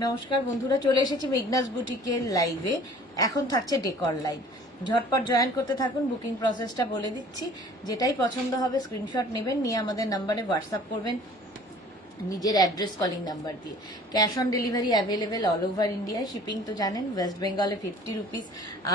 নমস্কার বন্ধুরা, চলে এসেছি মেঘনাস বুটিকের লাইভে। এখন থাকছে ডেকর লাইভ, ঝটপট জয়েন করতে থাকুন। বুকিং প্রসেসটা বলে দিচ্ছি, যেটাই পছন্দ হবে স্ক্রিনশট নেবেন, নিয়ে আমাদের নাম্বারে হোয়াটসঅ্যাপ করবেন নিজের অ্যাড্রেস কলিং নাম্বার দিয়ে। Cash on delivery available all over ইন্ডিয়ায়। শিপিং তো জানেন, ওয়েস্ট বেঙ্গলে 50 রুপিস,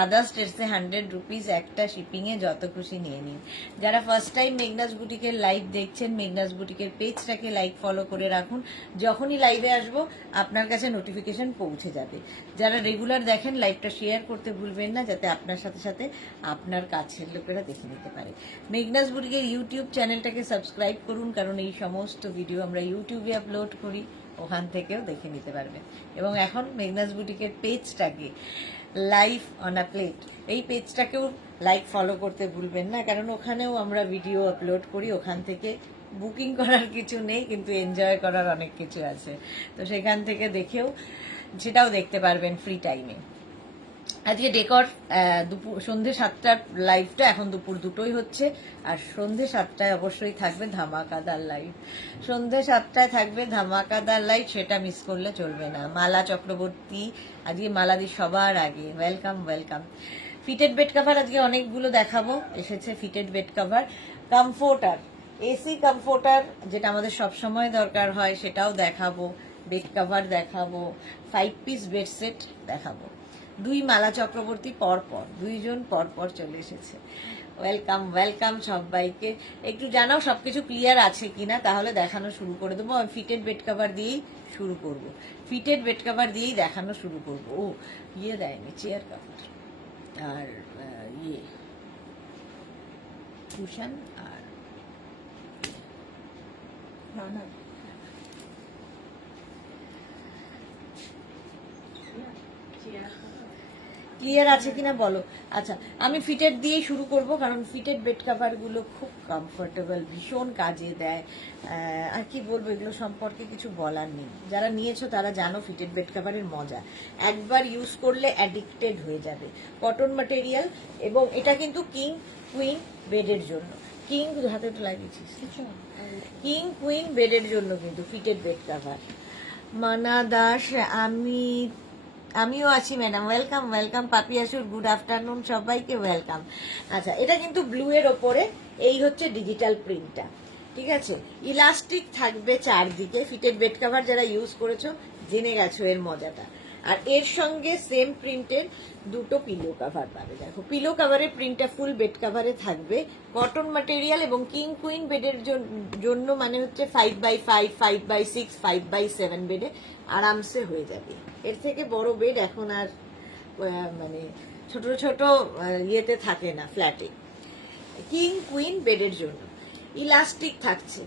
আদার স্টেটসে 100 রুপিস। একটা শিপিংয়ে যত খুশি নিয়ে নিন। যারা ফার্স্ট টাইম মেঘনাস বুটিকের লাইভ দেখছেন, মেঘনাস বুটিকের পেজটাকে লাইক ফলো করে রাখুন, যখনই লাইভে আসবো আপনার কাছে নোটিফিকেশন পৌঁছে যাবে। যারা রেগুলার দেখেন, লাইভটা শেয়ার করতে ভুলবেন না, যাতে আপনার সাথে সাথে আপনার কাছের লোকেরা দেখে নিতে পারে। মেঘনাস বুটিকের ইউটিউব চ্যানেলটাকে সাবস্ক্রাইব করুন, কারণ এই সমস্ত ভিডিও আমরা ইউটিউবে আপলোড করি, ওখান থেকেও দেখে নিতে পারবেন। এবং এখন মেঘনাস বুটিকের পেজটাকে লাইভ অন আ প্লেট, এই পেজটাকেও লাইক ফলো করতে ভুলবেন না, কারণ ওখানেও আমরা ভিডিও আপলোড করি। ওখান থেকে বুকিং করার কিছু নেই, কিন্তু এনজয় করার অনেক কিছু আছে, তো সেখান থেকে দেখেও সেটাও দেখতে পারবেন ফ্রি টাইমে। আজকে ডেকর দুপুর সন্ধ্যে 7টার লাইভটা এখন দুপুর 2টোই হচ্ছে, আর সন্ধ্যে 7টায় অবশ্যই থাকবে ধামাকাদার লাইভ। সন্ধ্যে 7টায় থাকবে ধামাকাদার লাইভ, সেটা মিস করলে চলবে না। মালা চক্রবর্তী আজকে মালাদি সবার আগে, welcome welcome. Fitted bed cover আজকে অনেকগুলো দেখাবো, এসেছে fitted bed cover. Comforter, AC comforter যেটা আমাদের সব সময় দরকার হয়, সেটাও দেখাবো। বেড কাভার দেখাবো, 5 পিস বেড সেট দেখাবো। দুই মালা চক্রবর্তী পরপর, দুইজন পরপর চলে এসেছে। ওয়েলকাম ওয়েলকাম সবাইকে। একটু জানাও সবকিছু ক্লিয়ার আছে কিনা, তাহলে দেখানো শুরু করে দেবো। আমি ফিটেড বেড কাভার দিয়েই শুরু করব, ফিটেড বেড কাভার দিয়েই দেখানো শুরু করব। ও ইয়ে দেয়নি, চেয়ার কাভার আর ইয়ে কুশন আর না ক্লিয়ার আছে কিনা বলো। আচ্ছা, আমি ফিটেড দিয়েই শুরু করব, কারণ ফিটেড বেড কাভার গুলো খুব কমফোর্টেবল, ভীষণ কাজে দেয়। আর কি বলবো, এগুলো সম্পর্কে কিছু বলার নেই। যারা নিয়েছো তারা জানো ফিটেড বেড কাভারের মজা, একবার ইউজ করলে অ্যাডিক্টেড হয়ে যাবে। কটন ম্যাটেরিয়াল, এবং এটা কিন্তু কিং কুইন বেডের জন্য। কিং হাতে একটু লাগিয়েছিস, কিং কুইন বেডের জন্য কিন্তু ফিটেড বেড কাভার। মানা দাস, আমিও আছি ম্যাডাম, ওয়েলকাম ওয়েলকাম। পাপি আসুর, গুড আফটারনুন সবাইকে, ওয়েলকাম। আচ্ছা, এটা কিন্তু ব্লু এর ওপরে, এই হচ্ছে ডিজিটাল প্রিন্টটা, ঠিক আছে। ইলাস্টিক থাকবে চারদিকে। ফিটেড বেড কাভার যারা ইউজ করেছো জেনে গেছো এর মজাটা। আর এর সঙ্গে সেম প্রিন্টের দুটো পিলো কাভার পাবে। দেখো, পিলো কাভারের প্রিন্টটা ফুল বেড কাভারে থাকবে, কটন ম্যাটেরিয়াল, এবং কিং কুইন বেডের জন্য মানে হচ্ছে 5x5, 5x6, 5x7 বেডে আরামসে হয়ে যাবে। এর থেকে বড় বেড এখন আর মানে ছোট ছোট ইয়েতে থাকে না, ফ্ল্যাটে। কিং কুইন বেডের জন্য ইলাস্টিক থাকছে,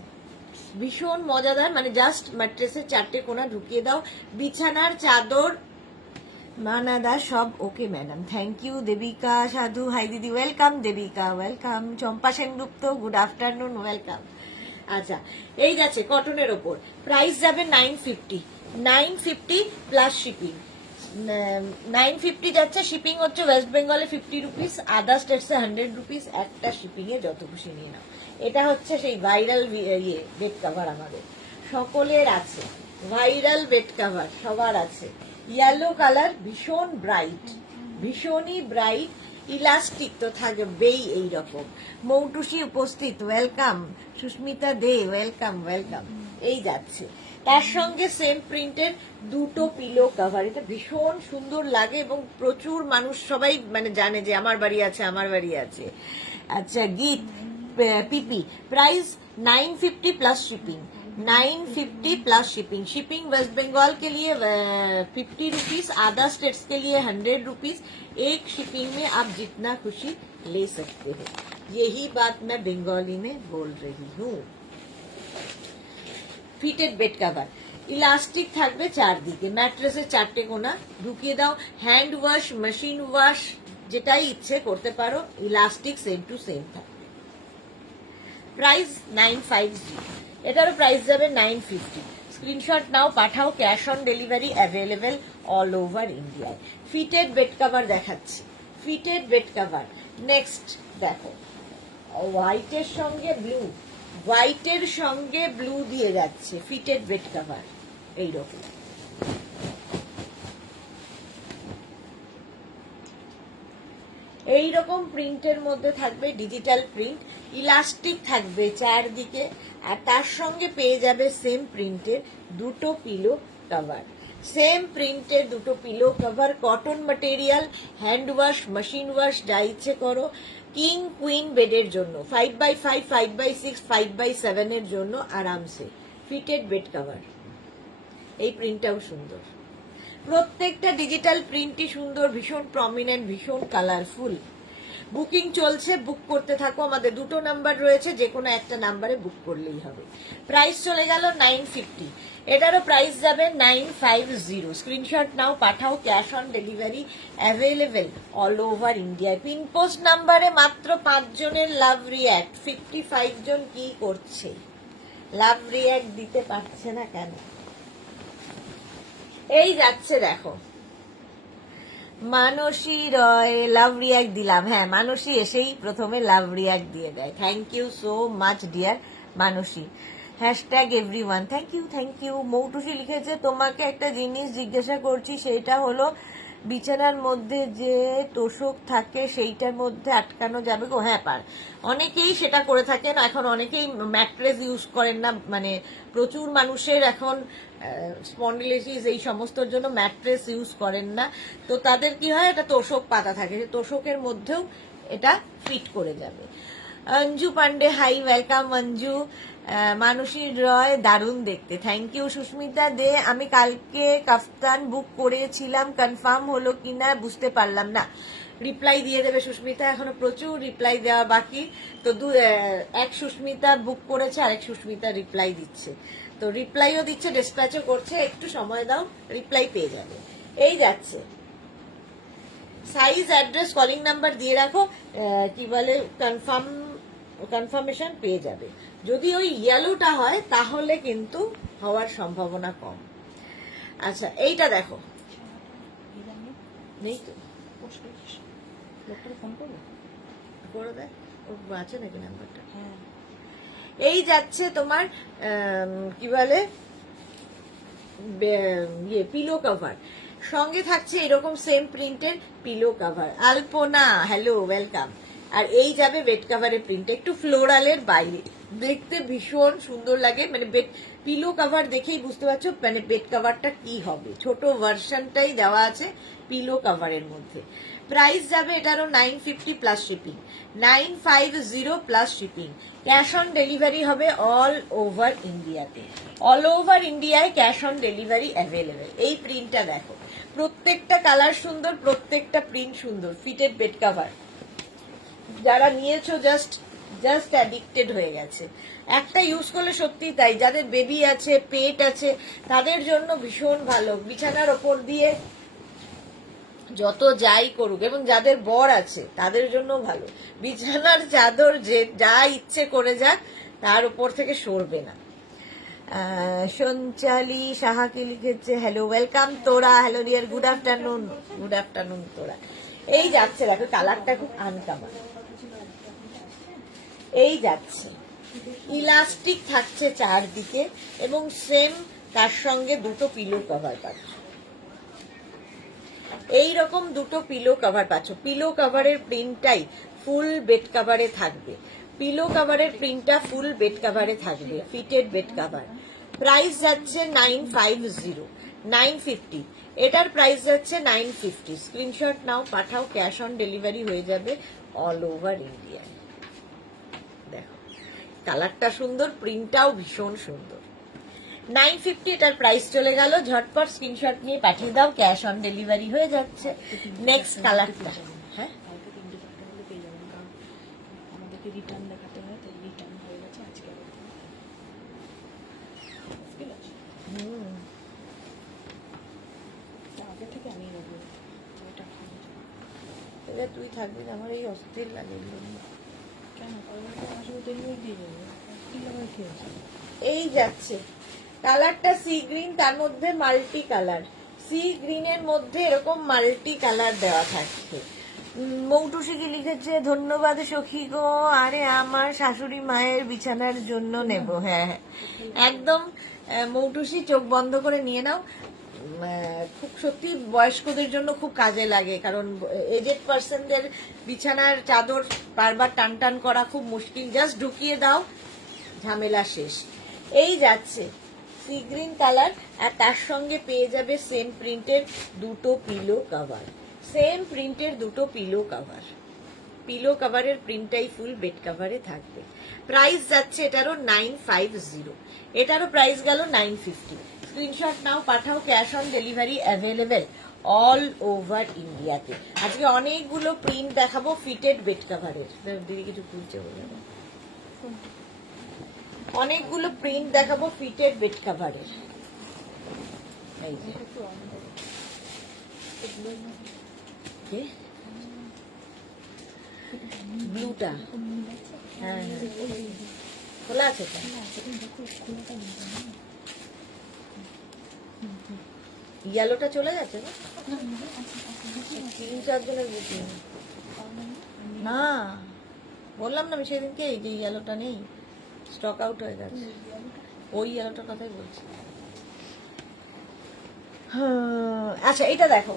ভীষণ মজাদার। মানে জাস্ট ম্যাট্রেসের 4টে কোণা ঢুকিয়ে দাও। বিছানার চাদর মানাদা সব okay madam, thank you. Debika Sadhu, hi দিদি, welcome. Debika welcome. Champa Sengupta, good afternoon, welcome. আচ্ছা, এই যাচ্ছে কটনের ওপর, প্রাইস যাবে 950, 950 প্লাস শিপিং। 950 যাচ্ছে, শিপিং হচ্ছে ওয়েস্ট বেঙ্গলে 50 রুপিস, আদার স্টেটসে 100 রুপিস। একটা শিপিং এ যত খুশি নিয়ে নাও। এটা হচ্ছে সেই ভাইরাল বেড কাভার, আমাদের সকলের আছে ভাইরাল বেড কাভার, সবার আছে। ইয়েলো কালার, ভীষণ ব্রাইট, ভীষণই ব্রাইট। ইলাস্টিক তো থাকবেই এইরকম। মৌটুসি উপস্থিত, ওয়েলকাম। সুস্মিতা দে, ওয়েলকাম ওয়েলকাম। এই যাচ্ছে, তার সঙ্গে সেম প্রিন্টের দুটো পিলো কাভার। এটা ভীষণ সুন্দর লাগে, এবং প্রচুর মানুষ সবাই মানে জানে যে আমার বাড়ি আছে, আমার বাড়ি আছে। আচ্ছা, গীত পিপি, price 950 plus shipping, 950 plus shipping. Shipping West Bengal के लिए 50 रुपीज, अदर स्टेट्स के लिए 100 रुपीज। एक शिपिंग में आप जितना खुशी ले सकते हो, यही बात मैं बंगाली में बोल रही हूँ। ফিটেড বেড কাভার, ইলাস্টিক থাকবে চারদিকে, ম্যাট্রেসের 4টে কোণা ঢুকিয়ে দাও। হ্যান্ড ওয়াশ, মেশিন ওয়াশ, যেটাই ইচ্ছে করতে পারো। ইলাস্টিক সেম টু সেম থাকবে। প্রাইস 950, এটারও প্রাইস যাবে 950। স্ক্রিনশট নাও, পাঠাও। Cash on delivery available all over ইন্ডিয়ায়। ফিটেড বেড কাভার দেখাচ্ছি, ফিটেড বেড কাভার। নেক্সট দেখো, হোয়াইটের সঙ্গে ব্লু, হোয়াইটের সঙ্গে ব্লু দিয়ে যাচ্ছে ফিটেড বেড কাভার, এইরকম। এই রকম প্রিন্টের মধ্যে থাকবে ডিজিটাল প্রিন্ট, ইলাস্টিক থাকবে চারদিকে, আর তার সঙ্গে পেয়ে যাবে সেম প্রিন্টের দুটো পিলো কভার। সেম প্রিন্টের দুটো pillow cover, cotton material, hand wash, machine wash, যা ইচ্ছে করো। কিং কুইন বেডের জন্য 5x5, 5x6, 5x7 এর জন্য আরামসে ফিটেড বেড কভার। এই প্রিন্টটাও সুন্দর, প্রত্যেকটা ডিজিটাল প্রিন্টই সুন্দর, ভীষণ প্রমিনেন্ট, ভীষণ কালারফুল। বুকিং চলছে, বুক করতে থাকো, আমাদের দুটো নাম্বার রয়েছে, যে কোনো একটা নাম্বারে বুক করলেই হবে। প্রাইস চলে গেল 950, এটারও প্রাইস যাবে 950। স্ক্রিনশট নাও, পাঠাও, cash on delivery available all over ইন্ডিয়ায়। পিনপোস্ট নাম্বারে মাত্র 5 জনের লাভ রিয়াক্ট, 55 জন কি করছে, লাভ রিয়াক্ট দিতে পারছে না কেন? এই যাচ্ছে দেখো, মানসী রয়, লাভ রিয়াক্ট দিলাম। হ্যাঁ, মানসী এসেই প্রথমে লাভ রিয়াক্ট দিয়ে দেয়। Thank you so much dear Manasi. Hashtag everyone, thank you thank you. Moutushi লিখেছে, তোমাকে একটা জিনিস জিজ্ঞাসা করছি, সেইটা হলো বিছানার মধ্যে যে তোষক থাকে সেইটার মধ্যে আটকানো যাবে গো? হ্যাঁ, অনেকেই সেটা করে থাকেন। এখন অনেকেই ম্যাট্রেস ইউজ করেন না, মানে প্রচুর মানুষের এখন স্পন্ডিলাইটিস এই সমস্তর জন্য ম্যাট্রেস ইউজ করেন না, তো তাদের কি হয়, এটা তোষক পাতা থাকে, তোষকের মধ্যেও এটা ফিট করে যাবে। Anju Pandey, hi, welcome Anju. মানসী রয়, দারুণ দেখতে, থ্যাংক ইউ। সুস্মিতা দে, আমি কালকে কাফতান বুক করেছিলাম, কনফার্ম হলো কিনা বুঝতে পারলাম না। রিপ্লাই দিয়ে দেবে সুস্মিতা, এখনো প্রচুর রিপ্লাই দেওয়া বাকি। তো এক সুস্মিতা বুক করেছে, আরেক সুস্মিতা রিপ্লাই দিচ্ছে, তো রিপ্লাইও দিচ্ছে, ডিসপ্যাচও করছে, একটু সময় দাও, রিপ্লাই পেয়ে যাবে। এই যাচ্ছে, সাইজ, অ্যাড্রেস, কলিং নাম্বার দিয়ে রাখো, কি বলে, কনফার্মেশন পেয়ে যাবে। যদি ওই ইয়েলোটা হয় তাহলে কিন্তু হওয়ার সম্ভাবনা কম। আচ্ছা, এইটা দেখো, নেই তো, করে দেয়, ওর আছে নাকি নাম্বারটা? হ্যাঁ, এই যাচ্ছে তোমার কি বলে, পিলো কভার, সঙ্গে থাকছে এরকম সেম প্রিন্টের পিলো কভার। আলপনা, হ্যালো, ওয়েলকাম। আর এই যাবে বেড কভারের প্রিন্ট, একটু ফ্লোরালের বাইরে, দেখতে ভীষণ সুন্দর লাগে, মানে বেড পিলো কভার দেখেই বুঝতে পারছো মানে বেড কভারটা কি হবে। ছোট ভার্সনটাই দেওয়া আছে পিলো কভারের মধ্যে। প্রাইস যাবে এটারও 950 plus shipping, 950 plus shipping. Cash on delivery হবে অল ওভার ইন্ডিয়াতে, অল ওভার ইন্ডিয়ায় ক্যাশ অন ডেলিভারি অ্যাভেলেবেল। এই প্রিন্টটা দেখো, প্রত্যেকটা কালার সুন্দর, প্রত্যেকটা প্রিন্ট সুন্দর, ফিটেড বেড কভার। যারা নিয়েছো জাস্ট অ্যাডিক্টেড হয়ে গেছে, একটা ইউজ করলে সত্যি তাই, যাদের বেবি আছে, পেট আছে, তাদের জন্য ভীষণ ভালো, বিছানার ওপর দিয়ে যত যাই করুক, এবং যাদের বর আছে তাদের জন্য ভালো, বিছানার চাদর যে যা ইচ্ছে করে যাক, তার উপর থেকে সরবে না। সঞ্চালি সাহাকে লিখেছে, হ্যালো, ওয়েলকাম তোরা, hello dear, good afternoon, good afternoon তোরা। এই যাচ্ছে দেখো, কালারটা খুব আনকমন। এই যাচ্ছে, ইলাস্টিক থাকছে চারদিকে, এবং সেম তার সঙ্গে দুটো পিলো কভার পাচ্ছ, এইরকম দুটো পিলো কভার পাচ্ছ। পিলো কভারের প্রিন্টটাই ফুল বেড কভারে থাকবে, পিলো কভারের প্রিন্টটা ফুল বেড কভারে থাকবে, ফিটেড বেড কভার। প্রাইস যাচ্ছে 950, 950, এটার প্রাইস যাচ্ছে 950। স্ক্রিনশট নাও, পাঠাও, ক্যাশ অন ডেলিভারি হয়ে যাবে অল ওভার ইন্ডিয়া। দেখো, কালারটা সুন্দর, প্রিন্টটাও ভীষণ সুন্দর। 950 এটার প্রাইস চলে গেল, ঝটপট স্ক্রিনশট নিয়ে পাঠিয়ে দাও, ক্যাশ অন ডেলিভারি হয়ে যাচ্ছে। নেক্সট কালারটা, হ্যাঁ, আমাদেরকে রিটার্ন দেখাতে হয়, তাই রিটার্ন হয়ে গেছে আজকে। আগে থেকে আমি নেবো, এটা তুই থাকবি, আমার এই অস্থির লাগে কেন, এই যাচ্ছে, কালারটা সি গ্রিন, তার মধ্যে মাল্টি কালার, সি গ্রিনের মধ্যে এরকম মাল্টি কালার দেওয়া থাকছে। মৌটুসিকে লিখেছে, ধন্যবাদ সখী গো, আরে আমার শাশুড়ি মায়ের বিছানার জন্য নেব। হ্যাঁ হ্যাঁ, একদম মৌটুসি, চোখ বন্ধ করে নিয়ে নাও, খুব সত্যি বয়স্কদের জন্য খুব কাজে লাগে, কারণ এজেড পার্সনদের বিছানার চাদর বারবার টান টান করা খুব মুশকিল। জাস্ট ঢুকিয়ে দাও, ঝামেলা শেষ। এই যাচ্ছে সি গ্রিন কালার, আর তার সঙ্গে পেয়ে যাবে সেম প্রিন্টের দুটো পিলো কভার। সেম প্রিন্টের দুটো পিলো কভার, পিলো কভারের প্রিন্টটাই ফুল বেড কভারে থাকবে। প্রাইস যাচ্ছে এটারও 950, এটারও প্রাইস গেল 950। স্ক্রিনশট নাও, পাঠাও, cash on delivery available all over ইন্ডিয়াতে। আজকে অনেকগুলো প্রিন্ট দেখাবো ফিটেড বেড কভারের। দিদি কিছু খুলছে বলে না, অনেকগুলো প্রিন্ট দেখাবো ফিটেড বেড কভারের। এই যে ব্লুটা, হ্যাঁ খোলা আছে, ইয়েলোটা চলে গেছে না, 3-4 জনের বুকিং না, বললাম না আমি সেদিনকে যে ইয়েলোটা নেই, স্টক আউট হয়ে গেছে, ওই ইয়েলোটার কথাই বলছি। আচ্ছা এটা দেখো,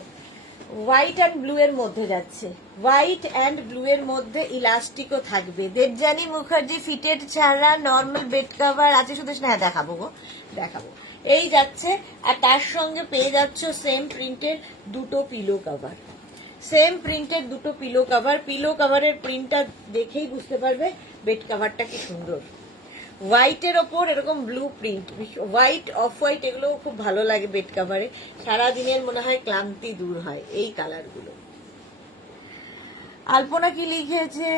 হোয়াইট অ্যান্ড ব্লু এর মধ্যে যাচ্ছে, হোয়াইট অ্যান্ড ব্লু এর মধ্যে ইলাস্টিকও থাকবে। দেবযানী মুখার্জি ফিটেড ছাড়া নর্মাল বেড কভার আছে সুদেশ না, হ্যাঁ দেখাবো গো, দেখাবো। এই যাচ্ছে, আর তার সঙ্গে পেয়ে যাচ্ছ সেম প্রিন্টের দুটো পিলো কভার, সেম প্রিন্টের দুটো পিলো কভার। পিলো কভারের প্রিন্টটা দেখেই বুঝতে পারবে বেড কভারটা কি সুন্দর। হোয়াইটের ওপর এরকম blue print, white off white, এগুলো খুব ভালো লাগে বেড কভারে, সারাদিনের মনে হয় ক্লান্তি দূর হয় এই কালারগুলো। আলপনা কি লিখেছে,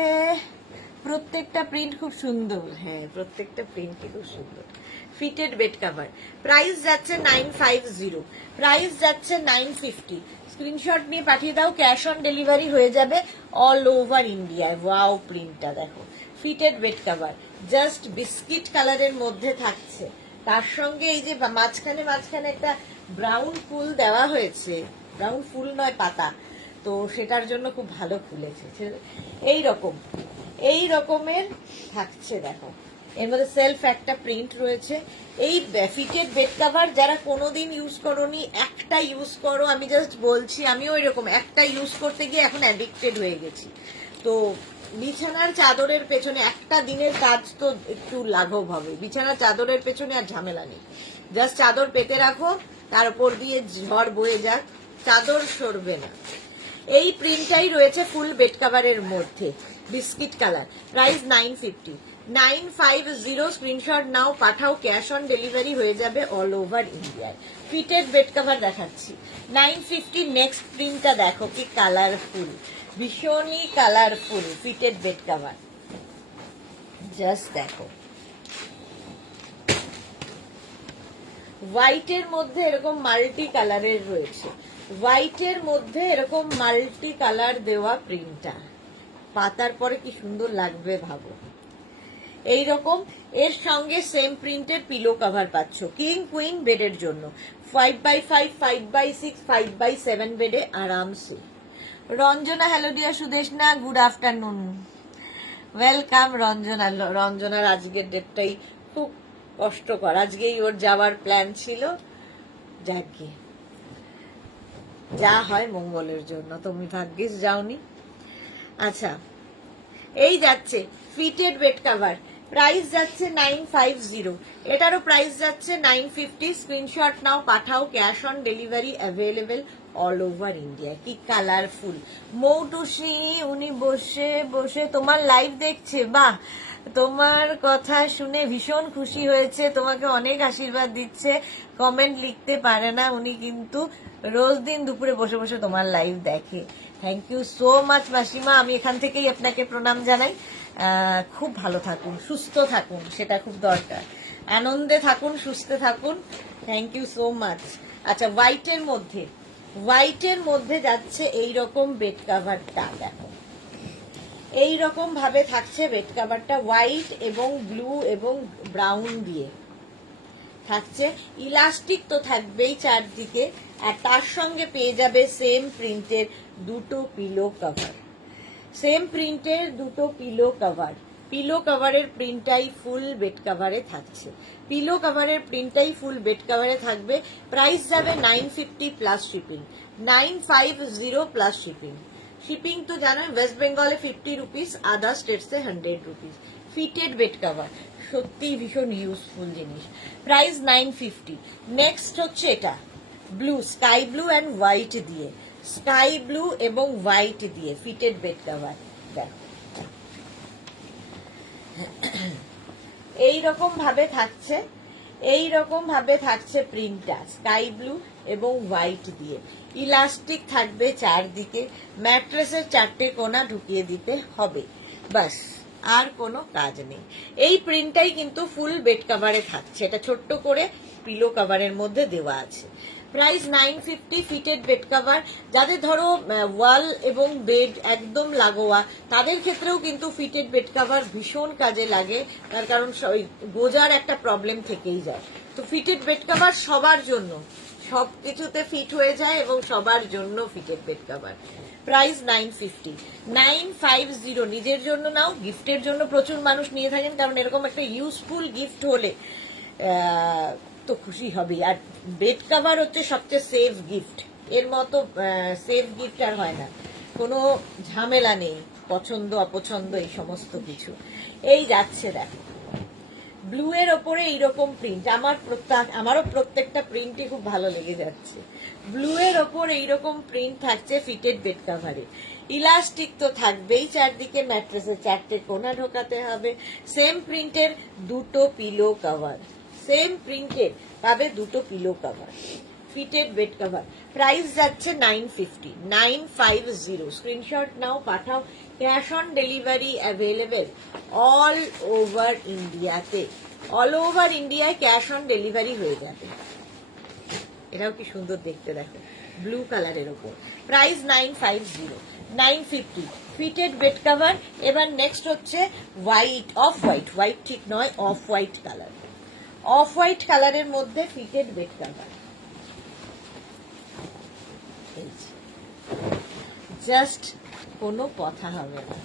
প্রত্যেকটা প্রিন্ট খুব সুন্দর, হ্যাঁ প্রত্যেকটা প্রিন্ট খুব সুন্দর। ফিটেড বেড কভার, প্রাইস যাচ্ছে 950, প্রাইস যাচ্ছে 950। স্ক্রিনশট নিয়ে পাঠিয়ে দাও, ক্যাশ অন ডেলিভারি হয়ে যাবে অল ওভার ইন্ডিয়ায়। ওয়াও প্রিন্টটা দেখো, fitted bed cover, just biscuit কালারের মধ্যে থাকছে, তার সঙ্গে এই যে মাঝখানে মাঝখানে একটা ব্রাউন ফুল দেওয়া হয়েছে, ব্রাউন ফুল নয় পাতা, তো সেটার জন্য খুব ভালো ফুলেছে। এই রকমের থাকছে দেখো, এর মধ্যে সেলফ একটা প্রিন্ট রয়েছে। এই ফিটেড বেড কভার যারা কোনোদিন ইউজ করোনি, একটা ইউজ করো, আমি জাস্ট বলছি, আমিও এরকম একটা ইউজ করতে গিয়ে এখন অ্যাডিক্টেড হয়ে গেছি। তো বিছানার চাদরের পেছনে একটা দিনের কাজ তো একটু লাঘব হবে, বিছানার চাদরের পেছনে আর ঝামেলা নেই, জাস্ট চাদর পেতে রাখো, তার উপর দিয়ে ঝড় বয়ে যাক, চাদর সরবে না। এই প্রিন্টটাই রয়েছে ফুল বেড কভারের মধ্যে, বিস্কিট কালার, প্রাইস 950, 950। স্ক্রিনশট নাও, পাঠাও, ক্যাশ অন ডেলিভারি হয়ে যাবে অল ওভার ইন্ডিয়ায়। ফিটেড বেড কভার দেখাচ্ছি 950। নেক্সট প্রিন্টটা দেখো কি কালারফুল, ভীষণই colourful fitted bed cover, just দেখো। হোয়াইটের মধ্যে এরকম মাল্টি কালারের রয়েছে, হোয়াইটের মধ্যে এরকম মাল্টি কালার দেওয়া প্রিন্টটা পাতার পরে কি সুন্দর লাগবে ভাবো। এইরকম এর সঙ্গে সেম প্রিন্টের পিলো কভার পাচ্ছ কিং কুইন বেডের জন্য, 5x5, 5x6, 5x7 বেডে আরামসে। Ranjana, hello dear Sudeshna, good afternoon, welcome Ranjana. রঞ্জনার আজকের ডেটটাই খুব কষ্টকর, আজকেই ওর যাওয়ার প্ল্যান ছিল, যাকে যা হয় মঙ্গলের জন্য, তুমি ভাগ্যিস যাওনি। আচ্ছা এই যাচ্ছে ফিটেড বেড কভার, প্রাইস যাচ্ছে 950, এটারও প্রাইস যাচ্ছে 950। স্ক্রিনশট নাও, পাঠাও, cash on delivery available all over India. কি কালারফুল। মৌটুসি উনি বসে বসে তোমার লাইভ দেখছে, বাহ, তোমার কথা শুনে ভীষণ খুশি হয়েছে, তোমাকে অনেক আশীর্বাদ দিচ্ছে। কমেন্ট লিখতে পারে না উনি, কিন্তু রোজ দিন দুপুরে বসে বসে তোমার লাইভ দেখে। থ্যাংক ইউ সো মাচ মাসিমা, আমি এখান থেকেই আপনাকে প্রণাম জানাই। খুব ভালো থাকুন, সুস্থ থাকুন, সেটা খুব দরকার, আনন্দে থাকুন, সুস্থ থাকুন। Thank you so much. আচ্ছা হোয়াইটের মধ্যে যাচ্ছে এইরকম বেড কাভারটা দেখো, এইরকম ভাবে থাকছে বেড কাভারটা, হোয়াইট এবং ব্লু এবং ব্রাউন দিয়ে থাকছে, ইলাস্টিক তো থাকবেই চারদিকে, আর তার সঙ্গে পেয়ে যাবে সেম প্রিন্টের দুটো পিলো কভার, সেম প্রিন্টের দুটো পিলো কভার। পিলো কভারের প্রিন্টটাই ফুল বেড কভারে থাকছে, পিলো কাভারের প্রিন্টটাই ফুল বেড কাভারে থাকবে। প্রাইস যাবে 950 plus shipping, 950 plus shipping. Shipping তো জানেন ওয়েস্ট বেঙ্গলে 50 রুপিস, আদার স্টেটসে 100 রুপিস। ফিটেড বেড কাভার সত্যি ভীষণ ইউজফুল জিনিস। প্রাইস 950। নেক্সট হচ্ছে এটা blue, sky blue and white দিয়ে, স্কাই ব্লু এবং হোয়াইট দিয়ে ফিটেড বেড কাভার। দেখো এইরকম ভাবে থাকছে, এইরকম ভাবে থাকছে প্রিন্টটা স্কাই ব্লু এবং হোয়াইট দিয়ে। ইলাস্টিক থাকবে চারদিকে, ম্যাট্রেসের 4টে কোণা ঢুকিয়ে দিতে হবে, বাস আর কোনো কাজ নেই। এই প্রিন্টটাই কিন্তু ফুল বেড কাভারে থাকছে, এটা ছোট্ট করে পিলো কাভারের মধ্যে দেওয়া আছে। Price 950 fitted bed cover. যাদের ধরো ওয়াল এবং বেড একদম লাগোয়া তাদের ক্ষেত্রেও কিন্তু ফিটেড বেড কাভার ভীষণ কাজে লাগে, তার কারণ গোজার একটা প্রবলেম থেকেই যায়। তো ফিটেড বেড কাভার সবার জন্য, সবকিছুতে ফিট হয়ে যায় এবং সবার জন্য ফিটেড বেড কাভার। প্রাইস 950, 950। নিজের জন্য নাও, গিফটের জন্য প্রচুর মানুষ নিয়ে থাকেন, কারণ এরকম একটা ইউজফুল গিফট হলে তো খুশি হবে। আর বেড কাভার হচ্ছে সবচেয়ে সেফ গিফট, এর মতো সেফ গিফট আর হয় না, কোনো ঝামেলা নেই পছন্দ অপছন্দ এই সমস্ত কিছু। এই যাচ্ছে দেখো ব্লু এর ওপরে এইরকম প্রিন্ট, আমারও প্রত্যেকটা প্রিন্টই খুব ভালো লেগে যাচ্ছে। ব্লু এর ওপর এইরকম প্রিন্ট থাকছে ফিটেড বেড কাভারে। ইলাস্টিক তো থাকবেই চারদিকে, ম্যাট্রেসে 4টে কোণা ঢোকাতে হবে। সেম প্রিন্টের দুটো পিলো কাভার, সেম প্রিন্টের পাবে দুটো pillow cover, fitted bed cover. Price যাচ্ছে 950, 950। স্ক্রিনশট নাও, পাঠাও। Cash on delivery available all over ইন্ডিয়াতে, অল ওভার ইন্ডিয়ায় ক্যাশ অন ডেলিভারি হয়ে যাবে। এটাও কি সুন্দর দেখতে, দেখো ব্লু কালারের ওপর। Price 950, 950 fitted bed cover. এবার নেক্সট হচ্ছে হোয়াইট, অফ হোয়াইট, হোয়াইট ঠিক নয়, off white colour, off white কালারের মধ্যে ফিটেড বেড কাভার। জাস্ট কোনো কথা হবে না,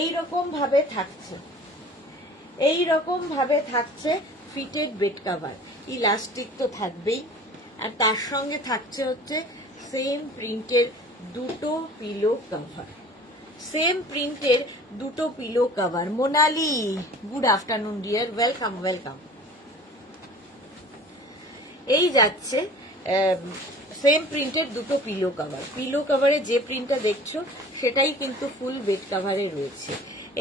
এইরকম ভাবে থাকছে, এইরকম ভাবে থাকছে ফিটেড বেড কাভার। ইলাস্টিক তো থাকবেই, আর তার সঙ্গে থাকছে হচ্ছে সেম প্রিন্টের দুটো পিলো কাভার, সেম প্রিন্টের দুটো pillow cover. Monali, good afternoon dear, welcome welcome. এই যাচ্ছে সেম প্রিন্টের দুটো পিলো কাভার। পিলো কাভারে যে প্রিন্টটা দেখছো সেটাই কিন্তু ফুল বেড কাভারে রয়েছে।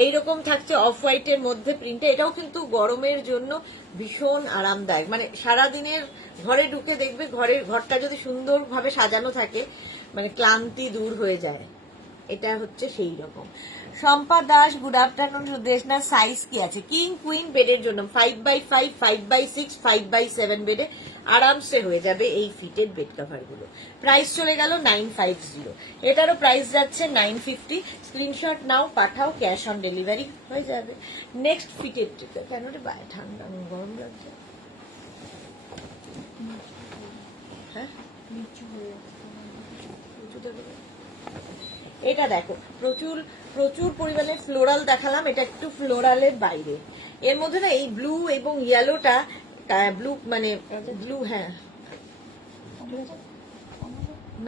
এইরকম থাকছে অফ হোয়াইটের মধ্যে প্রিন্টটা। এটাও কিন্তু গরমের জন্য ভীষণ আরামদায়ক, মানে সারাদিনের ঘরে ঢুকে দেখবে ঘরটা যদি সুন্দরভাবে সাজানো থাকে মানে ক্লান্তি দূর হয়ে যায়। এটা হচ্ছে সেই রকম। Shampa Das, good afternoon. Sudeshna, size কি আছে? কিং কুইন বেডের জন্য 5x5, 5x6, 5x7 বেডে আরামসে হয়ে যাবে এই ফিটেড বেড কাভার গুলো। প্রাইস চলে গেল 950, এটারও প্রাইস যাচ্ছে 950। স্ক্রিনশট নাও, পাঠাও, ক্যাশ অন ডেলিভারি হয়ে যাবে। নেক্সট ফিটেড, কেন রে বাইরে ঠান্ডা গরম লাগছে, হ্যাঁ এটা দেখো প্রচুর প্রচুর পরিমাণে ফ্লোরাল দেখালাম, এটা একটু ফ্লোরালের বাইরে। এর মধ্যে না এই ব্লু এবং ইয়েলোটা, ব্লু মানে ব্লু, হ্যাঁ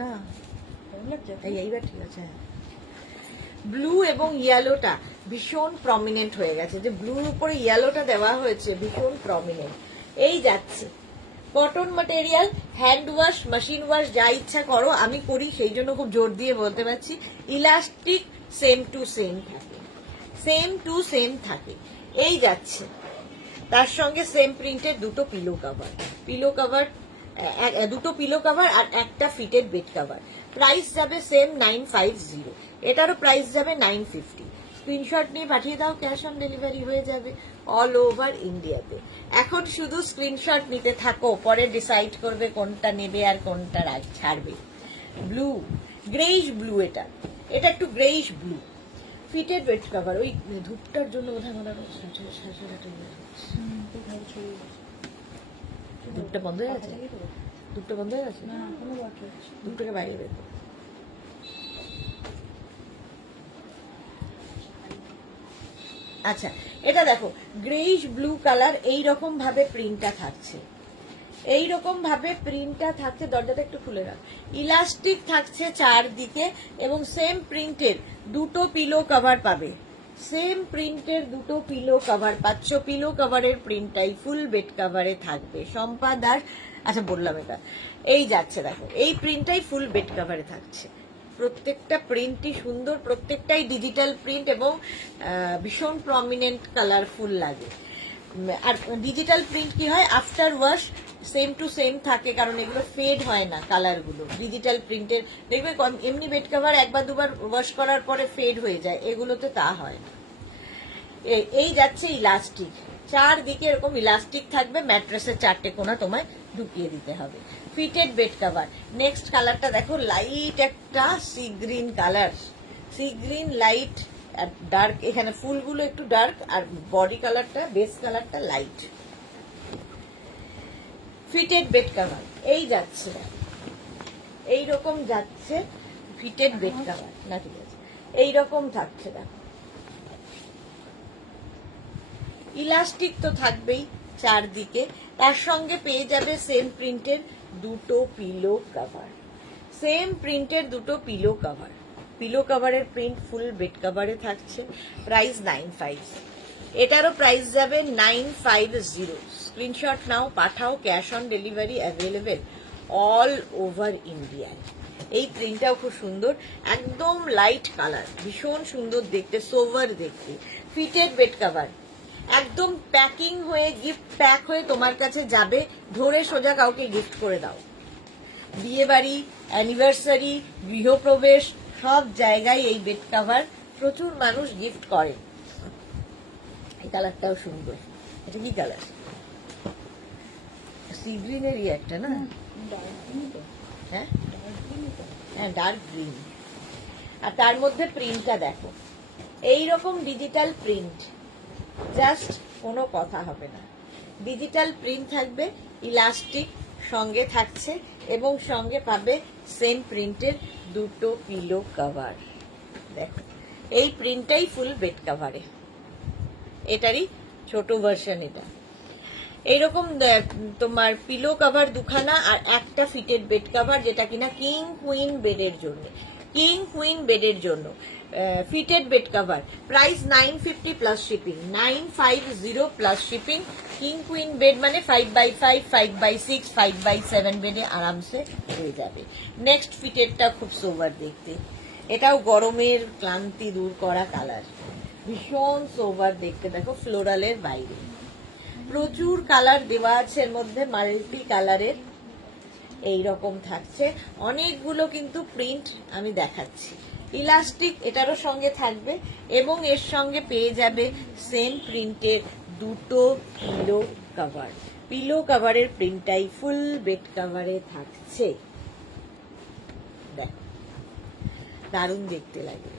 না এইবার ঠিক আছে। ব্লু এবং ইয়েলোটা ভীষণ প্রমিনেন্ট হয়ে গেছে, যে ব্লুর উপরে ইয়েলোটা দেওয়া হয়েছে ভীষণ প্রমিনেন্ট। এই যাচ্ছে cotton material, hand wash, machine wash, যা ইচ্ছা করো, আমি করি সেই জন্য খুব জোর দিয়ে বলতে পারছি। ইলাস্টিক সেম টু সেম থাকে, সেম টু সেম থাকে। এই যাচ্ছে তার সঙ্গে সেম প্রিন্টের দুটো পিলো কাভার, পিলো কাভার দুটো পিলো কাভার আর একটা ফিটেড বেড কাভার। প্রাইস যাবে সেম 950, এটারও প্রাইস যাবে 950। স্ক্রিনশট নিয়ে পাঠিয়ে দাও, ক্যাশ অন ডেলিভারি হয়ে যাবে অল ওভার ইন্ডিয়াতে। এখন শুধু স্ক্রিনশট নিতে থাকো, পরে ডিসাইড করবে কোনটা নেবে আর কোনটা ছাড়বে। ব্লু, গ্রেইশ ব্লু, এটা এটা একটু greyish blue fitted bed cover. ওই ধূপটার জন্য বোধহয় আমার ধূপটা বন্ধ হয়ে গেছে, ধূপটা বন্ধ হয়ে গেছে, ধূপটাকে বাইরে বের করো। আচ্ছা, এটা দেখো গ্রেইশ ব্লু কালার, এইরকম ভাবে প্রিন্টটা থাকছে, এইরকম ভাবে প্রিন্টটা থাকছে। দরজাটা একটু খুলে রাখ। ইলাস্টিক থাকছে চারদিকে এবং সেম প্রিন্টের দুটো পিলো কভার পাবে, সেম প্রিন্টের দুটো পিলো কভার পাচ্ছ। পিলো কভারের প্রিন্টটাই ফুল বেড কভারে থাকবে। শম্পা দাস, আচ্ছা বললাম এটা, এই যাচ্ছে দেখো, এই প্রিন্টটাই ফুল বেড কভারে থাকছে। প্রত্যেকটা প্রিন্টই সুন্দর, প্রত্যেকটাই ডিজিটাল প্রিন্ট এবং ভীষণ প্রমিনেন্ট কালারফুল লাগে। আর ডিজিটাল প্রিন্ট কি হয়, after wash same to same থাকে, কারণ এগুলো ফেড হয় না কালারগুলো। ডিজিটাল প্রিন্টের দেখবে এমনি বেড কভার একবার দুবার ওয়াশ করার পরে ফেড হয়ে যায়, এগুলোতে তা হয় না। এই যাচ্ছে ইলাস্টিক, চারদিকে এরকম ইলাস্টিক থাকবে, ম্যাট্রেসের চারটে কোণা তোমায় ঢুকিয়ে দিতে হবে। Fitted bed cover. নেক্সট কালারটা দেখো, লাইট একটা sea green colour, sea green light আর ডার্ক, এখানে ফুলগুলো একটু ডার্ক আর বডি কালারটা বেস কালারটা লাইট। ফিটেড বেড কভার এই যাচ্ছে, এইরকম যাচ্ছে ফিটেড বেড কভার, না ঠিক আছে, এইরকম থাকছে দেখো। ইলাস্টিক তো থাকবেই চারদিকে, তার সঙ্গে পেয়ে যাবে সেম প্রিন্টের দুটো পিলো কভার, সেম প্রিন্টের দুটো পিলো কভার। পিলো কভারের প্রিন্ট ফুল বেড কভারে থাকছে। প্রাইস 95, এটারও প্রাইস যাবে 950। স্ক্রিনশট নাও, পাঠাও, cash on delivery available all over ইন্ডিয়ায়। এই প্রিন্টটাও খুব সুন্দর, একদম লাইট কালার, ভীষণ সুন্দর দেখতে, সোভার দেখতে। ফিটেড বেড কভার, একদম প্যাকিং হয়ে গিফট প্যাক হয়ে তোমার কাছে যাবে, ধরে সোজা কাউকে গিফট করে দাও। বিয়ে বাড়ি, অ্যানিভার্সারি, গৃহপ্রবেশ সব জায়গায় এই বেড কভার প্রচুর মানুষ গিফট করে। এই কালারটাও সুন্দর, এটা কি কালার, সি গ্রিনেরই একটা না, হ্যাঁ হ্যাঁ ডার্ক গ্রিন। আর তার মধ্যে প্রিন্টটা দেখো, এইরকম ডিজিটাল প্রিন্ট, জাস্ট কোনো কথা হবে না। ডিজিটাল প্রিন্ট থাকবে, ইলাস্টিক সঙ্গে থাকছে এবং সঙ্গে পাবে সেম প্রিন্টের দুটো পিলো কভার। দেখো এই প্রিন্টটাই ফুল বেড কভারে, এটারই ছোট ভার্সন এটা। এইরকম তোমার পিলো কভার দুখানা আর একটা ফিটেড বেড কভার, যেটা কিনা কিং কুইন বেডের জন্য, কিং কুইন বেডের জন্য fitted bed cover. Price 950 plus shipping, 950 plus shipping. King queen bed মানে 5x5, 5x6, 5x7 বেডে আরামসে হয়ে যাবে। নেক্সট ফিটেডটা খুব সোভার দেখতে, এটাও গরমের ক্লান্তি দূর করা কালার, ভীষণ সোভার দেখতে। দেখো ফ্লোরালের বাইরে প্রচুর কালার দেওয়া আছে, এর মধ্যে মাল্টি কালারের এইরকম থাকছে অনেকগুলো, কিন্তু প্রিন্ট আমি দেখাচ্ছি। ইলাস্টিক এটারও সঙ্গে থাকবে এবং এর সঙ্গে পেয়ে যাবে সেম প্রিন্টের দুটো পিলো কভার। পিলো কভারের প্রিন্টটাই ফুল বেড কভারে থাকছে। দেখো দারুণ দেখতে লাগে।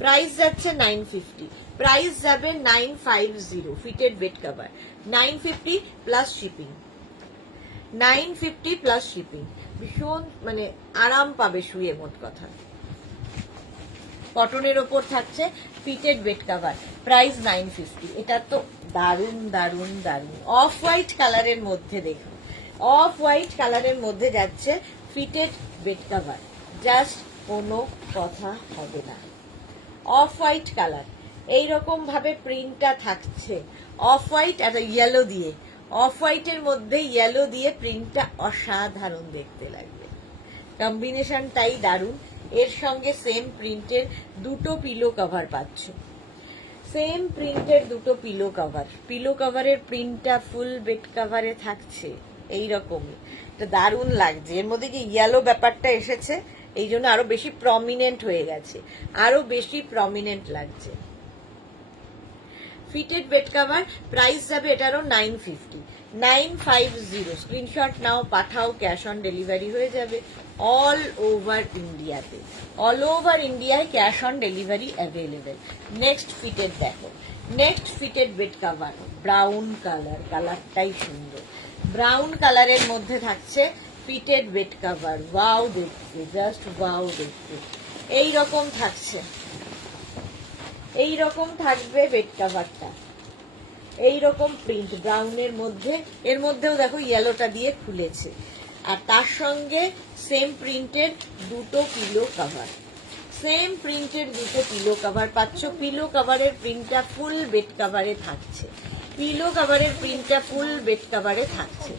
প্রাইস যাচ্ছে 950, প্রাইস যাবে 950 fitted bed cover, 950 plus shipping, 950 plus shipping. ভীষণ মানে আরাম পাবে শুয়ে, মোট কথা। কটনের ওপর থাকছে ফিটেড বেড কভার, প্রাইস 950। এটা তো দারুণ দারুণ দারুণ অফ হোয়াইট কালারের মধ্যে, দেখো অফ হোয়াইট কালারের মধ্যে যাচ্ছে ফিটেড বেড কভার, জাস্ট কোনো কথা হবে না। অফ হোয়াইট কালার, এইরকম ভাবে প্রিন্টটা থাকছে, অফ হোয়াইট আর ইয়েলো দিয়ে, অফ হোয়াইটের মধ্যে ইয়েলো দিয়ে প্রিন্টটা অসাধারণ দেখতে লাগবে, কম্বিনেশনটাই দারুণ। এর সঙ্গে সেম প্রিন্টের দুটো পিলো কভার পাচ্ছ, সেম প্রিন্টের দুটো পিলো কভার। পিলো কভারের প্রিন্টটা ফুল বেড কভারে থাকছে এইরকমই, এটা দারুণ লাগছে। এর মধ্যে কি ইয়েলো ব্যাপারটা এসেছে, এই জন্য আরো বেশি প্রমিনেন্ট হয়ে গেছে, আরো বেশি প্রমিনেন্ট লাগছে। ফিটেড বেড কভার, প্রাইস যাবে এটারও 950, 950। স্ক্রিনশট নাও, পাঠাও, ক্যাশ অন ডেলিভারি হয়ে যাবে অল ওভার ইন্ডিয়াতে, অল ওভার ইন্ডিয়ায় cash on delivery available. Next fitted দেখো, next fitted bed cover brown colour, কালারটাই সুন্দর। ব্রাউন কালারের মধ্যে থাকছে ফিটেড বেড কভার, ওয়াও দেখতে, জাস্ট ওয়াও দেখতে। এইরকম থাকছে, এইরকম থাকবে বেড কভারটা, এইরকম প্রিন্ট ব্রাউনের মধ্যে, এর মধ্যেও দেখো ইয়েলোটা দিয়ে খুলেছে। আর তার সঙ্গে সেম প্রিন্টের দুটো পিলো কভার, সেম প্রিন্টের দুটো পিলো কভার পাচ্ছ। পিলো কভারের প্রিন্টটা ফুল বেড কভারে থাকছে, পিলো কভারের প্রিন্টটা ফুল বেড কভারে থাকছে।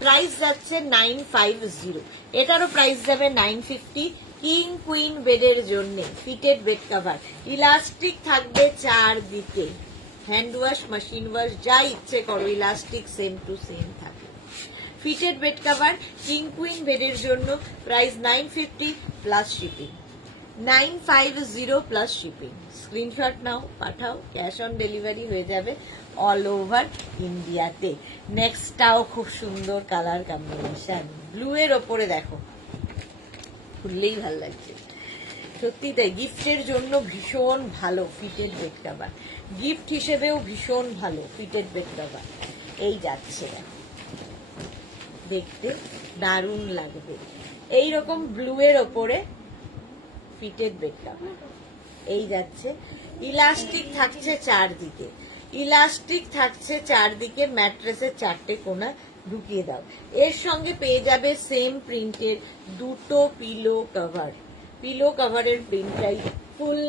প্রাইস যাচ্ছে 950, এটারও প্রাইস যাবে 950। কিং কুইন বেডের জন্য ফিটেড বেড কভার, ইলাস্টিক থাকবে চারদিকে, হ্যান্ড ওয়াশ মেশিন ওয়াশ যা ইচ্ছে করো, ইলাস্টিক সেম টু সেম থাকে। Fitted bed cover king queen বেডের জন্য price 950 plus shipping, 950 plus shipping. Screenshot নাও, পাঠাও, ক্যাশ অন ডেলিভারি হয়ে যাবে অল ওভার ইন্ডিয়াতে। নেক্সটটাও খুব সুন্দর কালার কম্বিনেশন, ব্লু এর ওপরে দেখো, খুললেই ভালো লাগছে সত্যি তাই। গিফটের জন্য ভীষণ ভালো ফিটেড বেড কভার, গিফট হিসেবেও ভীষণ ভালো ফিটেড বেড কভার। এই যাচ্ছে দেখতে দারুণ লাগবে, এইরকম ব্লু এর ওপরে ফিটেড বেড কভার। এই যাচ্ছে, ইলাস্টিক থাকছে চারদিকে, ইলাস্টিক থাকছে চারদিকে, ম্যাট্রেসের চারটে কোণা ঢুকিয়ে দাও। এর সঙ্গে পেয়ে যাবে সেম প্রিন্টের দুটো পিলো কভার, পিলো কভারের প্রিন্টটাই ফুল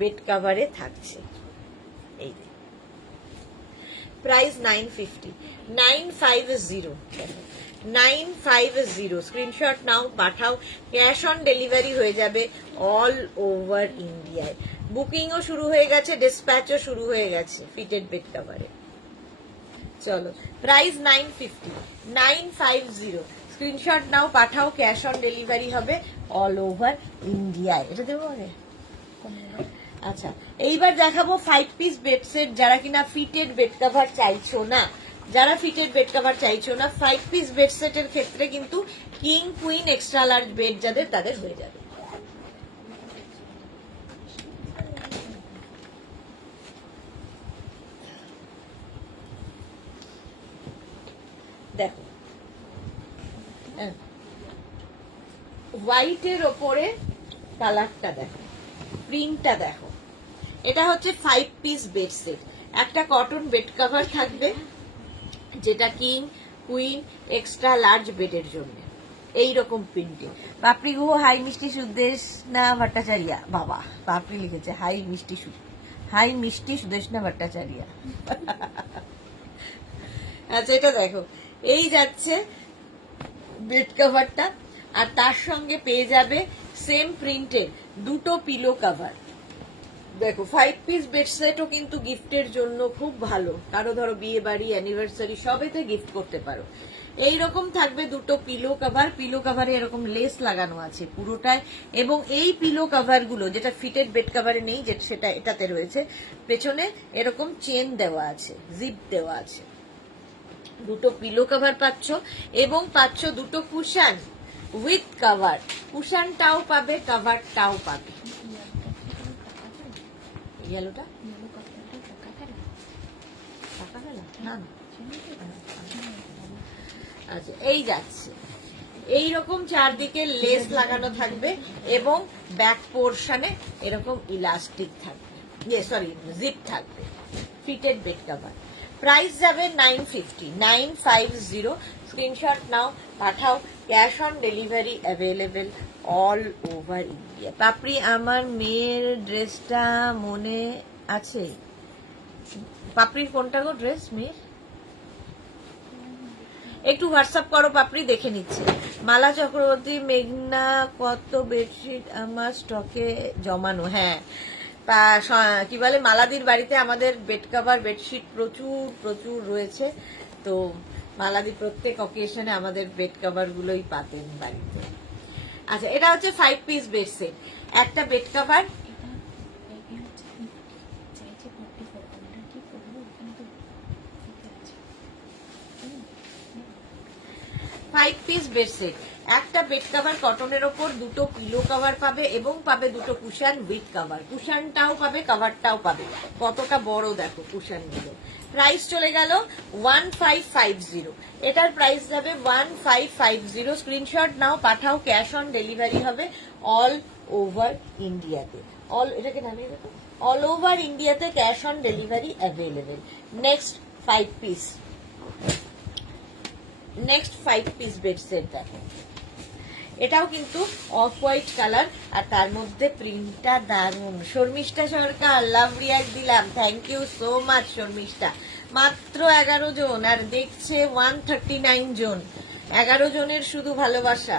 বেড কভারে থাকছে। এই প্রাইস 950, 950, 950। স্ক্রিনশট নাও, পাঠাও, ক্যাশ অন ডেলিভারি হয়ে যাবে অল ওভার ইন্ডিয়ায়। বুকিংও শুরু হয়ে গেছে, ডিসপ্যাচও শুরু হয়ে গেছে ফিটেড বেড কভারে। চলো, প্রাইস 950, 950। স্ক্রিনশট নাও, পাঠাও, ক্যাশ অন ডেলিভারি হবে অল ওভার ইন্ডিয়ায়। এটা দেবো আগে। আচ্ছা, এইবার দেখাবো 5 পিস বেড সেট। যারা কিনা ফিটেড বেড কভার চাইছো না, যারা ফিটেড বেড কভার চাইছো না, 5 পিস বেড সেটের ক্ষেত্রে কিন্তু king queen extra large bed যাদের, তাদের হয়ে যাবে। দেখো হোয়াইটের ওপরে কালারটা দেখো, প্রিন্টটা দেখো। এটা হচ্ছে 5 পিস বেড সেট। একটা কটন বেড কভার থাকবে যেটা কিং কুইন এক্সট্রা লার্জ বেডের জন্য, এইরকম প্রিন্টে। পাপড়ি গুহ হাই মিষ্টি সুদেশনা ভট্টাচার্যা, বাবা পাপড়ি লিখেছে হাই মিষ্টি সুদেশনা ভট্টাচার্যা। আচ্ছা, এটা দেখো, এই যাচ্ছে বেড কভারটা, আর তার সঙ্গে পেয়ে যাবে সেম প্রিন্টের দুটো পিলো কভার। দেখো 5 পিস বেড সেটও কিন্তু গিফটের জন্য খুব ভালো, কারো ধরো বিয়ে বাড়ি, অ্যানিভার্সারি সবেতে গিফট করতে পারো। এইরকম থাকবে দুটো পিলো কভার, পিলো কভারে এরকম লেস লাগানো আছে পুরোটায়, এবং এই পিলো কভার গুলো যেটা ফিটেড বেড কভারে নেই, যেটা সেটা এটাতে রয়েছে, পেছনে এরকম চেন দেওয়া আছে, জিপ দেওয়া আছে। দুটো পিলো কভার পাচ্ছ এবং পাচ্ছ দুটো কুশন উইথ কভার, কুশনটাও পাবে, কভারটাও পাবে। ইয়েলোটা আচ্ছা, এই যাচ্ছে, এইরকম চারদিকে লেস লাগানো থাকবে এবং ব্যাক পোর্শনে এরকম ইলাস্টিক থাকবে, সরি জিপ থাকবে, ফিটেড বেড কভার। প্রাইস যাবে 950, 950। স্ক্রিনশট নাও, পাঠাও, cash on delivery available all over India. Papri, আমার মেয়ের ড্রেসটা মনে আছে? পাপড়ির কোনটা গো ড্রেস মেয়ের? একটু হোয়াটসঅ্যাপ করো পাপড়ি, দেখে নিচ্ছে। মালা চক্রবর্তী, মেঘনা, কত বেডশিট আমার স্টকে জমানো? হ্যাঁ, কি বলে, মালাদির বাড়িতে আমাদের বেড কভার বেডশিট প্রচুর প্রচুর রয়েছে। তো মালাদি প্রত্যেক অকেশনে আমাদের বেড কভার গুলোই পাতেন বাড়িতে। আচ্ছা, এটা হচ্ছে 5 পিস বেড সেট। একটা bed cover, five piece bed set. একটা বেড কভার কটনের ওপর, দুটো পিলো কভার পাবে এবং পাবে দুটো কুশন উইথ কভার, কুশনটাও পাবে, কভারটাও পাবে। কতটা বড় দেখো কুশন গুলো। প্রাইস চলে গেল 1550, এটার প্রাইস যাবে 1550। স্ক্রিনশট নাও, পাঠাও, ক্যাশ অন ডেলিভারি হবে অল ওভার ইন্ডিয়াতে। এটাকে নামিয়ে দেবো, অল ওভার ইন্ডিয়াতে cash on delivery available. Next 5 piece, next 5 piece bed set দেখো, এটাও কিন্তু অফ হোয়াইট কালার, আর তার মধ্যে প্রিন্টটা দারুন। শর্মিষ্ঠা সরকার লাভ রিয়াক্ট দিলাম, thank you so much Sharmistha. মাত্র 11 জন, আর দেখছে 139 জন, 11 জনের শুধু ভালোবাসা।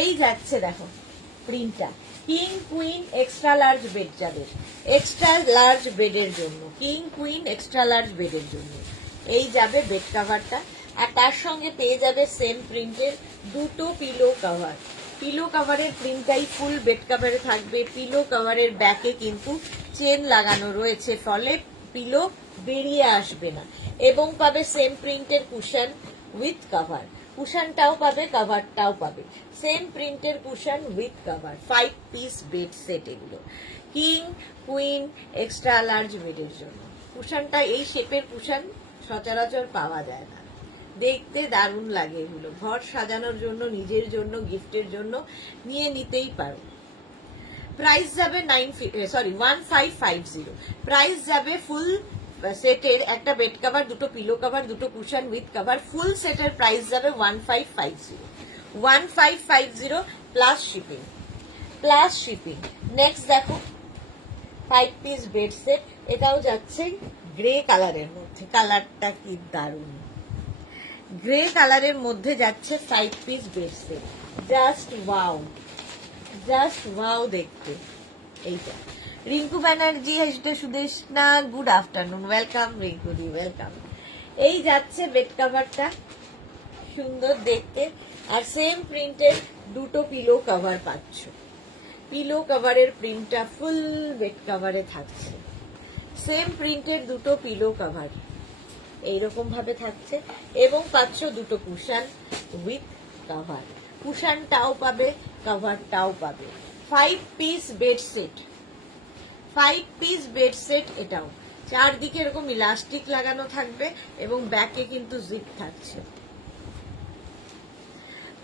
এই যাচ্ছে দেখো প্রিন্টটা, king queen extra large bed যাবে, এক্সট্রা লার্জ বেডের জন্য, কিং কুইন এক্সট্রা লার্জ বেডের জন্য এই যাবে বেড কাভারটা। আর তার সঙ্গে পেয়ে যাবে সেম প্রিন্টের দুটো পিলো কভার। পিলো কভারের প্রিন্টটাই ফুল বেড কভারে থাকবে। পিলো কভারের ব্যাকে কিন্তু চেন লাগানো রয়েছে, ফলে পিলো বেরিয়ে আসবে না। এবং পাবে সেম প্রিন্টের কুশন উইথ কভার, কুশনটাও পাবে কভারটাও পাবে, সেম প্রিন্টের cushion with cover. 5 piece bed set এগুলো কিং কুইন এক্সট্রা লার্জ বেডের জন্য। কুশনটা এই শেপের কুশন সচরাচর পাওয়া যায় না, দেখতে দারুণ লাগে এগুলো। ঘর সাজানোর জন্য, নিজের জন্য, গিফটের জন্য নিয়ে নিতেই পারো। প্রাইস যাবে 1550। প্রাইস যাবে ফুল সেটের, একটা বেড কভার, দুটো পিলো কভার, দুটো কুশন উইথ কভার, ফুল সেটের প্রাইস যাবে 1550, 1550 plus shipping, plus shipping. Next দেখো 5 পিস বেড সেট, এটাও যাচ্ছে গ্রে কালারের মধ্যে, কালারটা কি দারুণ, গ্রে কালারের মধ্যে যাচ্ছে 5 piece bed set, just wow, just wow দেখতে। এইটা রিঙ্কু ব্যানার্জি, হেসে Sudeshna, good afternoon, welcome Rinku di, welcome. এই যাচ্ছে বেড কভারটা, সুন্দর দেখতে, আর সেম প্রিন্টের দুটো পিলো কভার পাচ্ছ। পিলো কভারের প্রিন্টটা ফুল বেড কভারে থাকছে, সেম প্রিন্টের দুটো পিলো কভার এইরকম ভাবে থাকছে, এবং পাচ্ছ দুটো কুশন উইথ কভার, কুশনটাও পাবে কভারটাও পাবে। 5 piece bed set, 5 piece bed set. এটাও চারদিকে এরকম ইলাস্টিক লাগানো থাকবে এবং ব্যাকে কিন্তু জিপ থাকছে।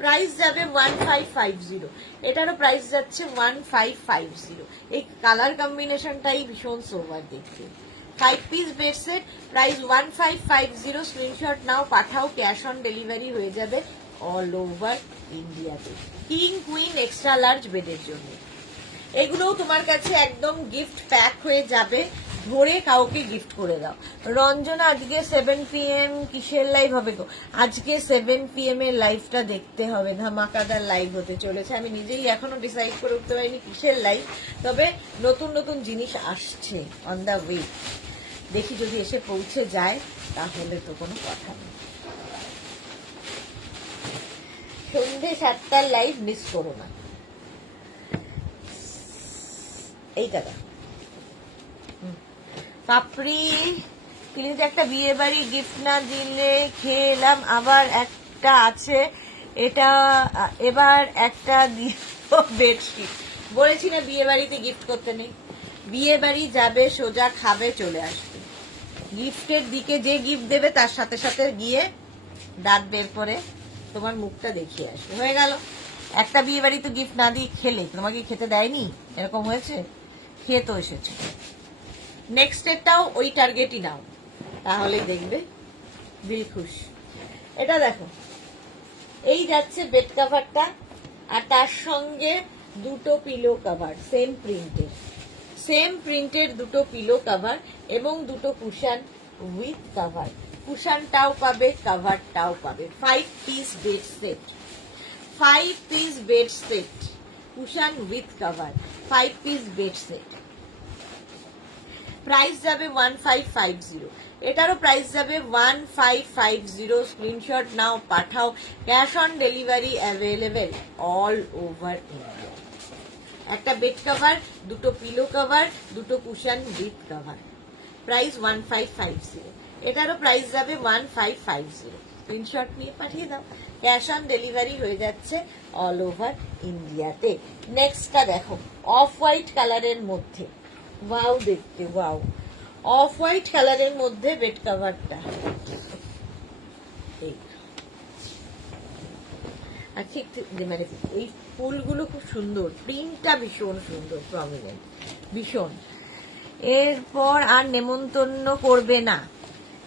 প্রাইস যাবে 1550, এটারও প্রাইস যাচ্ছে 1550। এই কালার কম্বিনেশনটাই ভীষণ সোবার দেখতে। 5 piece bed set, price 1550। Screenshot নাও, পাঠাও, ক্যাশ অন ডেলিভারি হয়ে যাবে অল ওভার ইন্ডিয়াতে। কিং কুইন এক্সট্রা লার্জ বেডের জন্য এগুলোও তোমার কাছে একদম গিফট প্যাক হয়ে যাবে, ধরে কাউকে গিফট করে দাও। রঞ্জনা, আজকে 7 PM কিসের লাইভ হবে গো? আজকে 7 PM এর লাইভটা দেখতে হবে, ধামাকাদার লাইভ হতে চলেছে। আমি নিজেই এখনো ডিসাইড করে উঠতে পারিনি কিসের লাইভ, তবে নতুন নতুন জিনিস আসছে অন দা ওয়ে। দেখি যদি এসে পৌঁছে যায় তাহলে তো কোনো কথা নেই। সন্ধ্যে 7টার লাইভ মিস করো না। এইটা পাপড়ি প্লিজ, একটা বিয়ে বাড়ি গিফট না দিলে খেয়ে এলাম, আবার একটা আছে, এটা এবার একটা দিও বেডশিট। বলেছি না বিয়ে বাড়িতে গিফট করতে নেই, বিয়ে বাড়ি যাবে সোজা খাবে চলে আসবে। গিফটের দিকে যে গিফট দেবে তার সাথে সাথে গিয়ে দাঁত বের করে তোমার মুখটা দেখিয়ে আসবে, হয়ে গেল। একটা বিয়ে বাড়িতে গিফট না দিয়ে খেলে তোমাকে খেতে দেয়নি, এরকম হয়েছে? খেয়ে তো এসেছে। নেক্সট এটাও ওই টার্গেটই নাও, তাহলে দেখবে দিল খুশ। এটা দেখো, এই যাচ্ছে বেড কভারটা, আর তার সঙ্গে দুটো পিলো কভার, সেম প্রিন্টের দুটো পিলো কভার এবং দুটো কুশন উইথ কভার। কুশনটাও পাবে, কভারটাও পাবে। 5 piece bed set, 5 piece bed set, cushion with cover, 5 piece bed set. Price যাবে 1550, এটারও প্রাইস যাবে 1550। স্ক্রিনশট নাও, পাঠাও, cash on delivery available all over India. একটা বেড কভার, দুটো পিলো কভার, দুটো কুশন উইথ কভার, প্রাইস 1550। এটারও প্রাইস যাবে 1550। স্ক্রিনশট নিয়ে পাঠিয়ে দাও, ক্যাশ অন ডেলিভারি হয়ে যাচ্ছে অল ওভার ইন্ডিয়াতে। নেক্সটটা দেখো, অফ হোয়াইট কালারের মধ্যে, ওয়াও দেখতে, ওয়াও, অফ হোয়াইট কালারের মধ্যে বেড কভারটা। আর ঠিক মানে এই ফুলগুলো খুব সুন্দর, প্রিন্টটা ভীষণ সুন্দর, প্রমিনেন্ট ভীষণ। এরপর আর নেমন্তন্ন করবে না,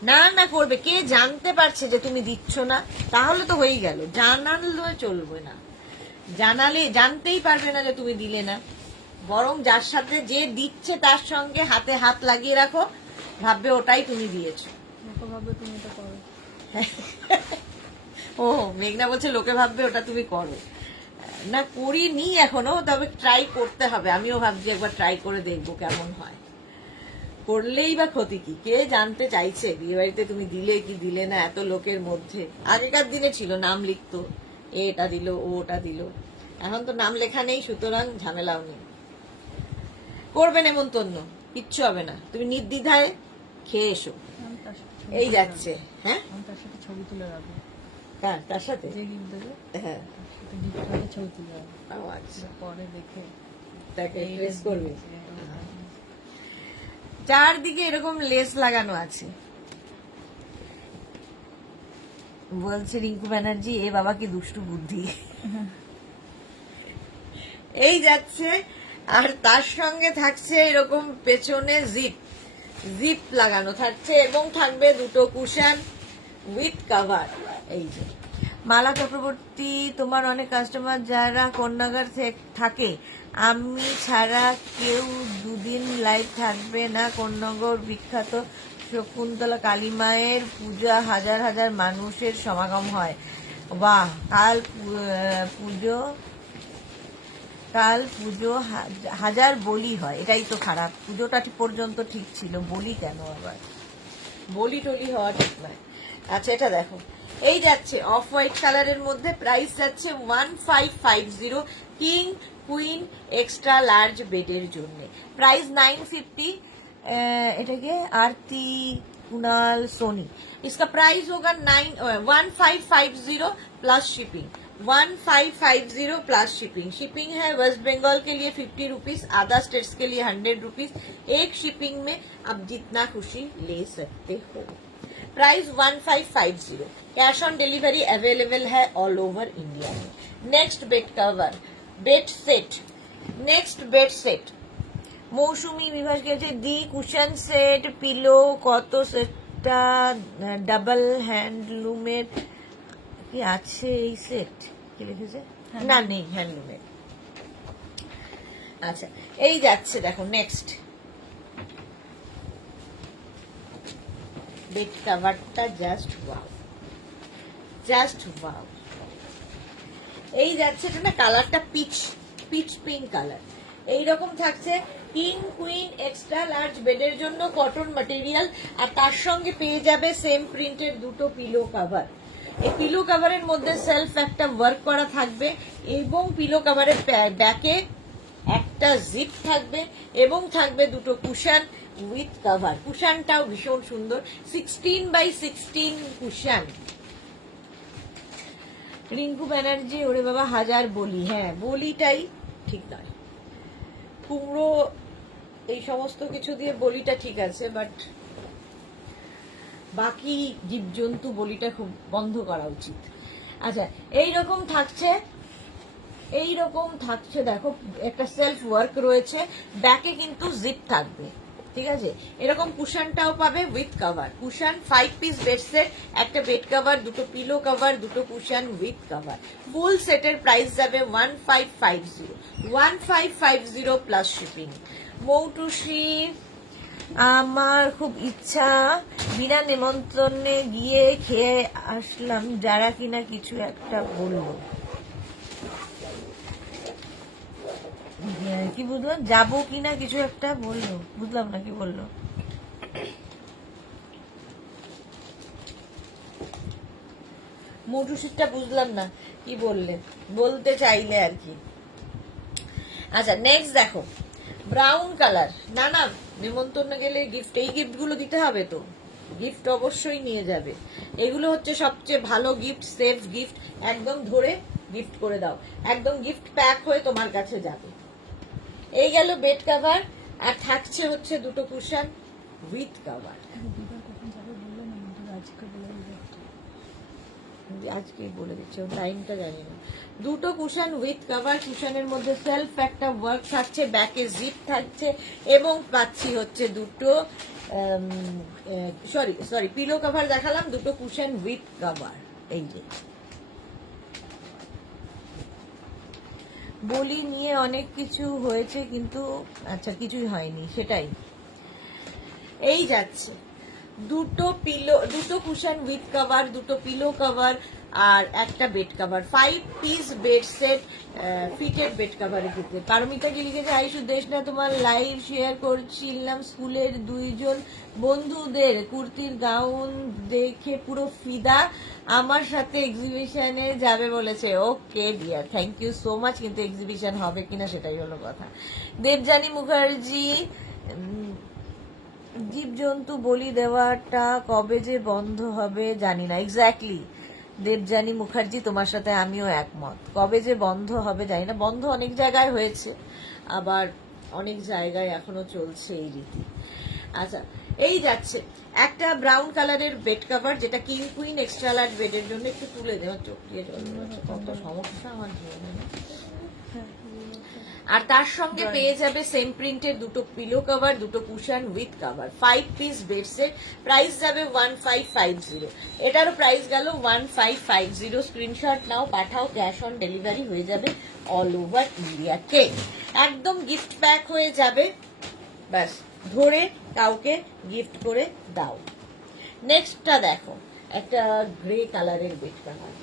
না না করবে, কে জানতে পারছে যে তুমি দিচ্ছ না, তাহলে তো হয়েই গেল। জানালে চলবে না, জানালে জানতেই পারবে না যে তুমি দিলে না। বরং যার সাথে যে দিচ্ছে তার সঙ্গে হাতে হাত লাগিয়ে রাখো, ভাববে ওটাই তুমি দিয়েছো। ভাববে তুমি তো করো। ও মেঘনা বলছে লোকে ভাববে ওটা তুমি করো। না করিনি এখনো, তবে ট্রাই করতে হবে। আমিও ভাবছি একবার ট্রাই করে দেখবো কেমন হয়। করলেই বা ক্ষতি কি, কে জানতে চাইছে বিয়ে বাড়িতে তুমি দিলে কি দিলে না এত লোকের মধ্যে। আগেকার দিনে ছিল নাম লিখতো, এটা দিল ও ওটা দিল, এখন তো নাম লেখা নেই, সুতরাং ঝামেলাও নেই। করবে নেমন্তন্ন, কিচ্ছু হবে না, তুমি নির্দ্বিধায় খেয়ে এসো। এই যাচ্ছে। হ্যাঁ তার সাথে ছবি তুলে রাখবো। কার তার সাথে? যে গিফট দেবে হ্যাঁ গিফট ছবি তুলে রাখবো। ও আচ্ছা, পরে দেখে তাকে ড্রেস করবে। চারদিকে এরকম লেস লাগানো আছে। বলছে রিঙ্কু ব্যানার্জি, এ বাবা কি দুষ্টু বুদ্ধি। এই যাচ্ছে। আর তার সঙ্গে থাকছে এরকম পেছনে জিপ লাগানো থাকছে, এবং থাকবে দুটো কুশন উইথ কভার। এই যে মালা চক্রবর্তী, তোমার অনেক কাস্টমার যারা কন্যাগার থাকে, আমি ছাড়া কেউ দুদিন লাইভ থাকবে না। কন্যাগর বিখ্যাত শকুন্তলা কালী মায়ের পূজা, হাজার হাজার মানুষের সমাগম হয়। বাহ, কাল পুজো হাজার বলি হয়, এটাই তো খারাপ। পুজোটা পর্যন্ত ঠিক ছিল, বলি কেন আবার? বলি টলি হওয়া ঠিক নয়। আচ্ছা এটা দেখো, এই যাচ্ছে অফ হোয়াইট কালারের মধ্যে, প্রাইস যাচ্ছে 1550, কিং কুইন এক্সট্রা লার্জ বেডের জন্য। প্রাইস 950। এটাকে आरती कुणाल सोनी, इसका प्राइस होगा 1550 plus shipping. 1550 plus shipping. Shipping है वेस्ट बंगाल के लिए 50 रुपीज, अदर स्टेट्स के लिए 100 रुपीज। एक शिपिंग में आप जितना खुशी ले सकते हो। Price 1550, cash on delivery available है ऑल ओवर इंडिया में। Next bed cover, bed set, next bed set Mousumi Bibhas গেছে, দি কুশন সেট পিলো কত সেটটা? ডাবল হ্যান্ডলুমের কি আছে এই সেট? কি লিখেছে? না নেই হ্যান্ডলুমের। আচ্ছা এই যাচ্ছে দেখো নেক্সট বেড কভারটা, জাস্ট ওয়াও, জাস্ট ওয়াও। এই যাচ্ছে, এটা না কালারটা পিচ পিঙ্ক কালার। এইরকম থাকছে কিং কুইন এক্সট্রা লার্জ বেডের জন্য, কটন ম্যাটেরিয়াল। আর তার সঙ্গে পেয়ে যাবে সেম প্রিন্টের দুটো পিলো কভার। এই পিলো কভারের মধ্যে সেলফ একটা ওয়ার্ক করা থাকবে, এবং পিলো কভারের ব্যাকে একটা জিপ থাকবে, এবং থাকবে দুটো কুশন উইথ কভার। কুশনটাও ভীষণ সুন্দর, 16x16 কুশন। রিঙ্কু ব্যানার্জি, ওরে বাবা হাজার বলি। হ্যাঁ বলিটাই ঠিক নয়, কুমড়ো এই সমস্ত কিছু দিয়ে বলিটা ঠিক আছে, বাট বাকি জীবজন্তু বলিটা খুব বন্ধ করা উচিত। আচ্ছা এইরকম থাকছে দেখো, একটা সেলফ ওয়ার্ক রয়েছে, ব্যাকে কিন্তু জিপ থাকবে, ঠিক আছে। এরকম কুশনটাও পাবে with cover. Cushion 5 piece bed set, একটা বেড কভার, দুটো পিলো কভার, দুটো কুশন উইথ কভার। ফুল সেটের প্রাইস যাবে 1550 প্লাস শিপিং। মৌটুসি, আমার খুব ইচ্ছা বিনা নিমন্ত্রণে গিয়ে খেয়ে আসলাম, যারা কিনা কিছু একটা বললো। কি বুঝলাম, যাবো কিনা কিছু একটা বললো, বুঝলাম না কি বললো। মৌটুসিটা বুঝলাম না কি বললে, বলতে চাইলে আর কি। আচ্ছা নেক্সট দেখো, ব্রাউন কালার। না না নিমন্ত্রণ গেলে গিফট, এই গিফট গুলো দিতে হবে তো, গিফট অবশ্যই নিয়ে যাবে। এগুলো হচ্ছে সবচেয়ে ভালো গিফট, সেফ গিফট। একদম ধরে গিফট করে দাও, একদম গিফট প্যাক হয়ে তোমার কাছে যাবে। এই গেল বেড কভার, আর থাকছে হচ্ছে দুটো কুশন উইথ কভার। আজকে বলে দিচ্ছে, টাইমটা জানি না। দুটো কুশন উইথ কভার, কুশনের মধ্যে সেলফ একটা ওয়ার্ক থাকছে, ব্যাকে জিপ থাকছে, এবং পাচ্ছি হচ্ছে দুটো সরি পিলো কভার দেখালাম, দুটো কুশন উইথ কভার। এই যে বলি নিয়ে অনেক কিছু হয়েছে, কিন্তু আচ্ছা কিছুই হয়নি, সেটাই। এই যাচ্ছে দুটো কুশন উইথ কভার, দুটো পিলো কভার আর একটা bed cover, 5 piece bed set, fitted bed কভারের ক্ষেত্রে। পারমিতা কি লিখেছে, আইসু দেশ না তোমার লাইভ শেয়ার করছিলাম স্কুলের দুইজন বন্ধুদের কুর্তির গাউন দেখে পুরো ফিদা, আমার সাথে এক্সিবিশনে যাবে বলেছে। Okay dear, thank you so much. কিন্তু এক্সিবিশন হবে কিনা সেটাই হলো কথা। দেবযানী মুখার্জি, জীবজন্তু বলি দেওয়াটা কবে যে বন্ধ হবে জানি না। এক্স্যাক্টলি দেবযানী মুখার্জি, তোমার সাথে আমিও একমত। কবে যে বন্ধ হবে জানি না। বন্ধ অনেক জায়গায় হয়েছে, আবার অনেক জায়গায় এখনো চলছে এই রীতি। আচ্ছা, এই যাচ্ছে একটা ব্রাউন কালারের বেড কভার, যেটা কিং কুইন এক্সট্রা লার্জ বেডের জন্য। একটু তুলে দেওয়া, চোখ দিয়ে জল বেরোচ্ছে, কত সমস্যা আমার জীবনে। আর তার সঙ্গে পেয়ে যাবে সেম প্রিন্টের দুটো পিলো কভার, দুটো cushion with cover, 5 piece bed set. Price যাবে 1550। এটারও প্রাইস গেল 1550। স্ক্রিনশট নাও, পাঠাও, ক্যাশ অন ডেলিভারি হয়ে যাবে অল ওভার ইন্ডিয়াতে। একদম গিফট প্যাক হয়ে যাবে, ব্যাস ধরে কাউকে গিফট করে দাও। নেক্সটটা দেখো, একটা গ্রে কালারের বেড কভার,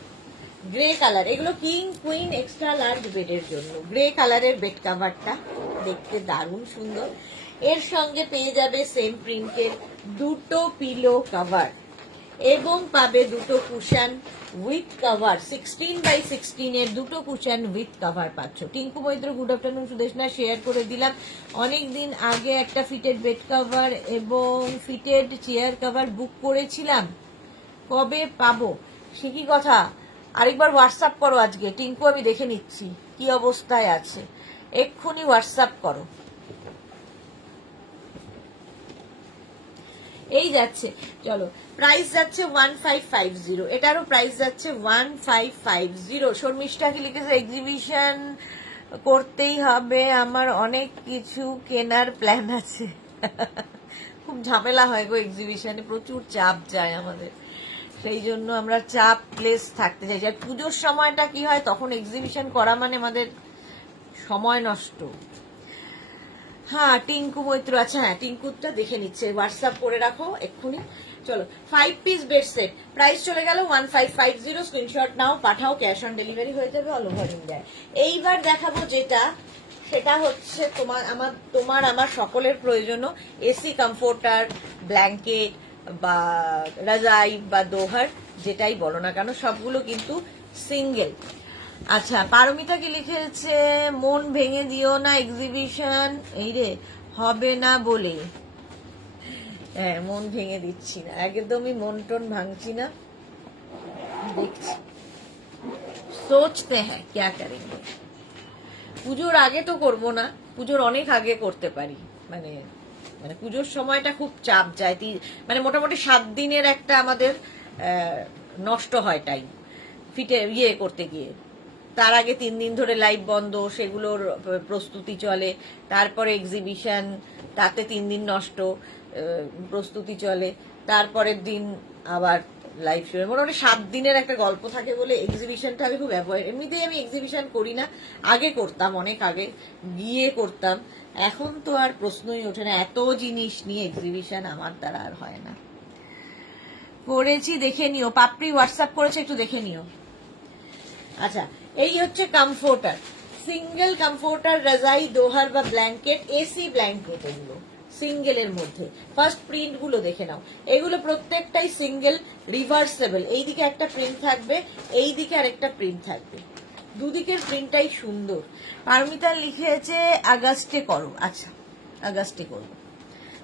গ্রে কালার। এগুলো কিং কুইন এক্সট্রা লার্জ বেডের জন্য। গ্রে কালারের বেড কভারটা দেখতে দারুণ সুন্দর। এর সঙ্গে পেয়ে যাবে সেম প্রিন্টের দুটো পিলো কভার এবং পাবে দুটো কুশন উইথ কভার। 16x16 এর দুটো কুশন উইথ কভার পাচ্ছ। Tinku Maitra, good afternoon Sudeshna, share করে দিলাম। অনেকদিন আগে একটা ফিটেড বেড কভার এবং ফিটেড চেয়ার কভার বুক করেছিলাম, কবে পাবো? সে কি কথা, আরেকবার হোয়াটসঅ্যাপ করো আজকে। টিঙ্কু আমি দেখে নিচ্ছি কি অবস্থায় আছে, এক্ষুনি হোয়াটসঅ্যাপ করো। এই যাচ্ছে, চলো প্রাইস যাচ্ছে 1550। এটারও প্রাইস যাচ্ছে 1550। শর্মিষ্ঠা কি লিখেছে, এক্সিবিশন করতেই হবে, আমার অনেক কিছু কেনার প্ল্যান আছে। খুব ঝামেলা হয় গো এক্সিবিশনে, প্রচুর চাপ যায় আমাদের, সেই জন্য আমরা চাপ প্লেস থাকতে চাই। আর পুজোর সময়টা কি হয়, তখন এক্সিবিশন করা মানে আমাদের সময় নষ্ট। হ্যাঁ টিঙ্কু মৈত্র, আচ্ছা হ্যাঁ টিঙ্কুরটা দেখে নিচ্ছে, হোয়াটসঅ্যাপ করে রাখো এক্ষুনি। চলো 5 পিস বেড সেট, প্রাইস চলে গেল 1550। স্ক্রিনশট নাও, পাঠাও, ক্যাশ অন ডেলিভারি হয়ে যাবে অল ওভার ইন্ডিয়ায়। এইবার দেখাবো যেটা, সেটা হচ্ছে তোমার আমার সকলের প্রয়োজনীয় এসি কমফোর্টার, ব্ল্যাঙ্কেট বা রাজাই বা দোহার, যেটাই বলো না কেন, সবগুলো কিন্তু সিঙ্গেল। আচ্ছা, পারমিতা কি লিখেছে, মন ভেঙে দিও না, এক্সিবিশন এই রে হবে না বলে। হ্যাঁ, মন ভেঙে দিচ্ছি না, একদমই মন টন ভাঙছি না, দেখছি, সোচতে হ্যাঁ ক্যা করেঙ্গে। পুজোর আগে তো করবো না, পুজোর অনেক আগে করতে পারি, মানে মানে পুজোর সময়টা খুব চাপ যায়, মানে মোটামুটি 7 দিনের একটা আমাদের নষ্ট হয় টাইম ফিটে করতে গিয়ে। তার আগে 3 দিন ধরে লাইভ বন্ধ, সেগুলোর প্রস্তুতি চলে, তারপরে এক্সিবিশন, তাতে 3 দিন নষ্ট, প্রস্তুতি চলে, তারপরের দিন আবার লাইভ শুরু। মোটামুটি 7 দিনের একটা গল্প থাকে বলে এক্সিবিশনটা আমি খুব অ্যাভয়েড, এমনিতেই আমি এক্সিবিশন করি না। আগে করতাম, অনেক আগে গিয়ে করতাম, এখন তো আর প্রশ্নই ওঠে না, এত জিনিস নিয়ে এক্সিবিশন আমার দ্বারা আর হয় না। করেছি, দেখে নিও, পাপড়ি হোয়াটসঅ্যাপ করেছে, একটু দেখে নিও। আচ্ছা, এই হচ্ছে কমফোর্টার, সিঙ্গেল কমফোর্টার, রাজাই, দোহার বা ব্ল্যাঙ্কেট, এসি ব্ল্যাঙ্কেট, এগুলো সিঙ্গেলের মধ্যে। ফার্স্ট প্রিন্ট গুলো দেখে নাও, এগুলো প্রত্যেকটাই সিঙ্গেল, রিভার্সেবল। এইদিকে একটা প্রিন্ট থাকবে, এই দিকে আরেকটা প্রিন্ট থাকবে, দুদিকের প্রিন্টটাই সুন্দর। পারমিতা লিখেছে আগস্টে করো, আচ্ছা আগস্টে করবো।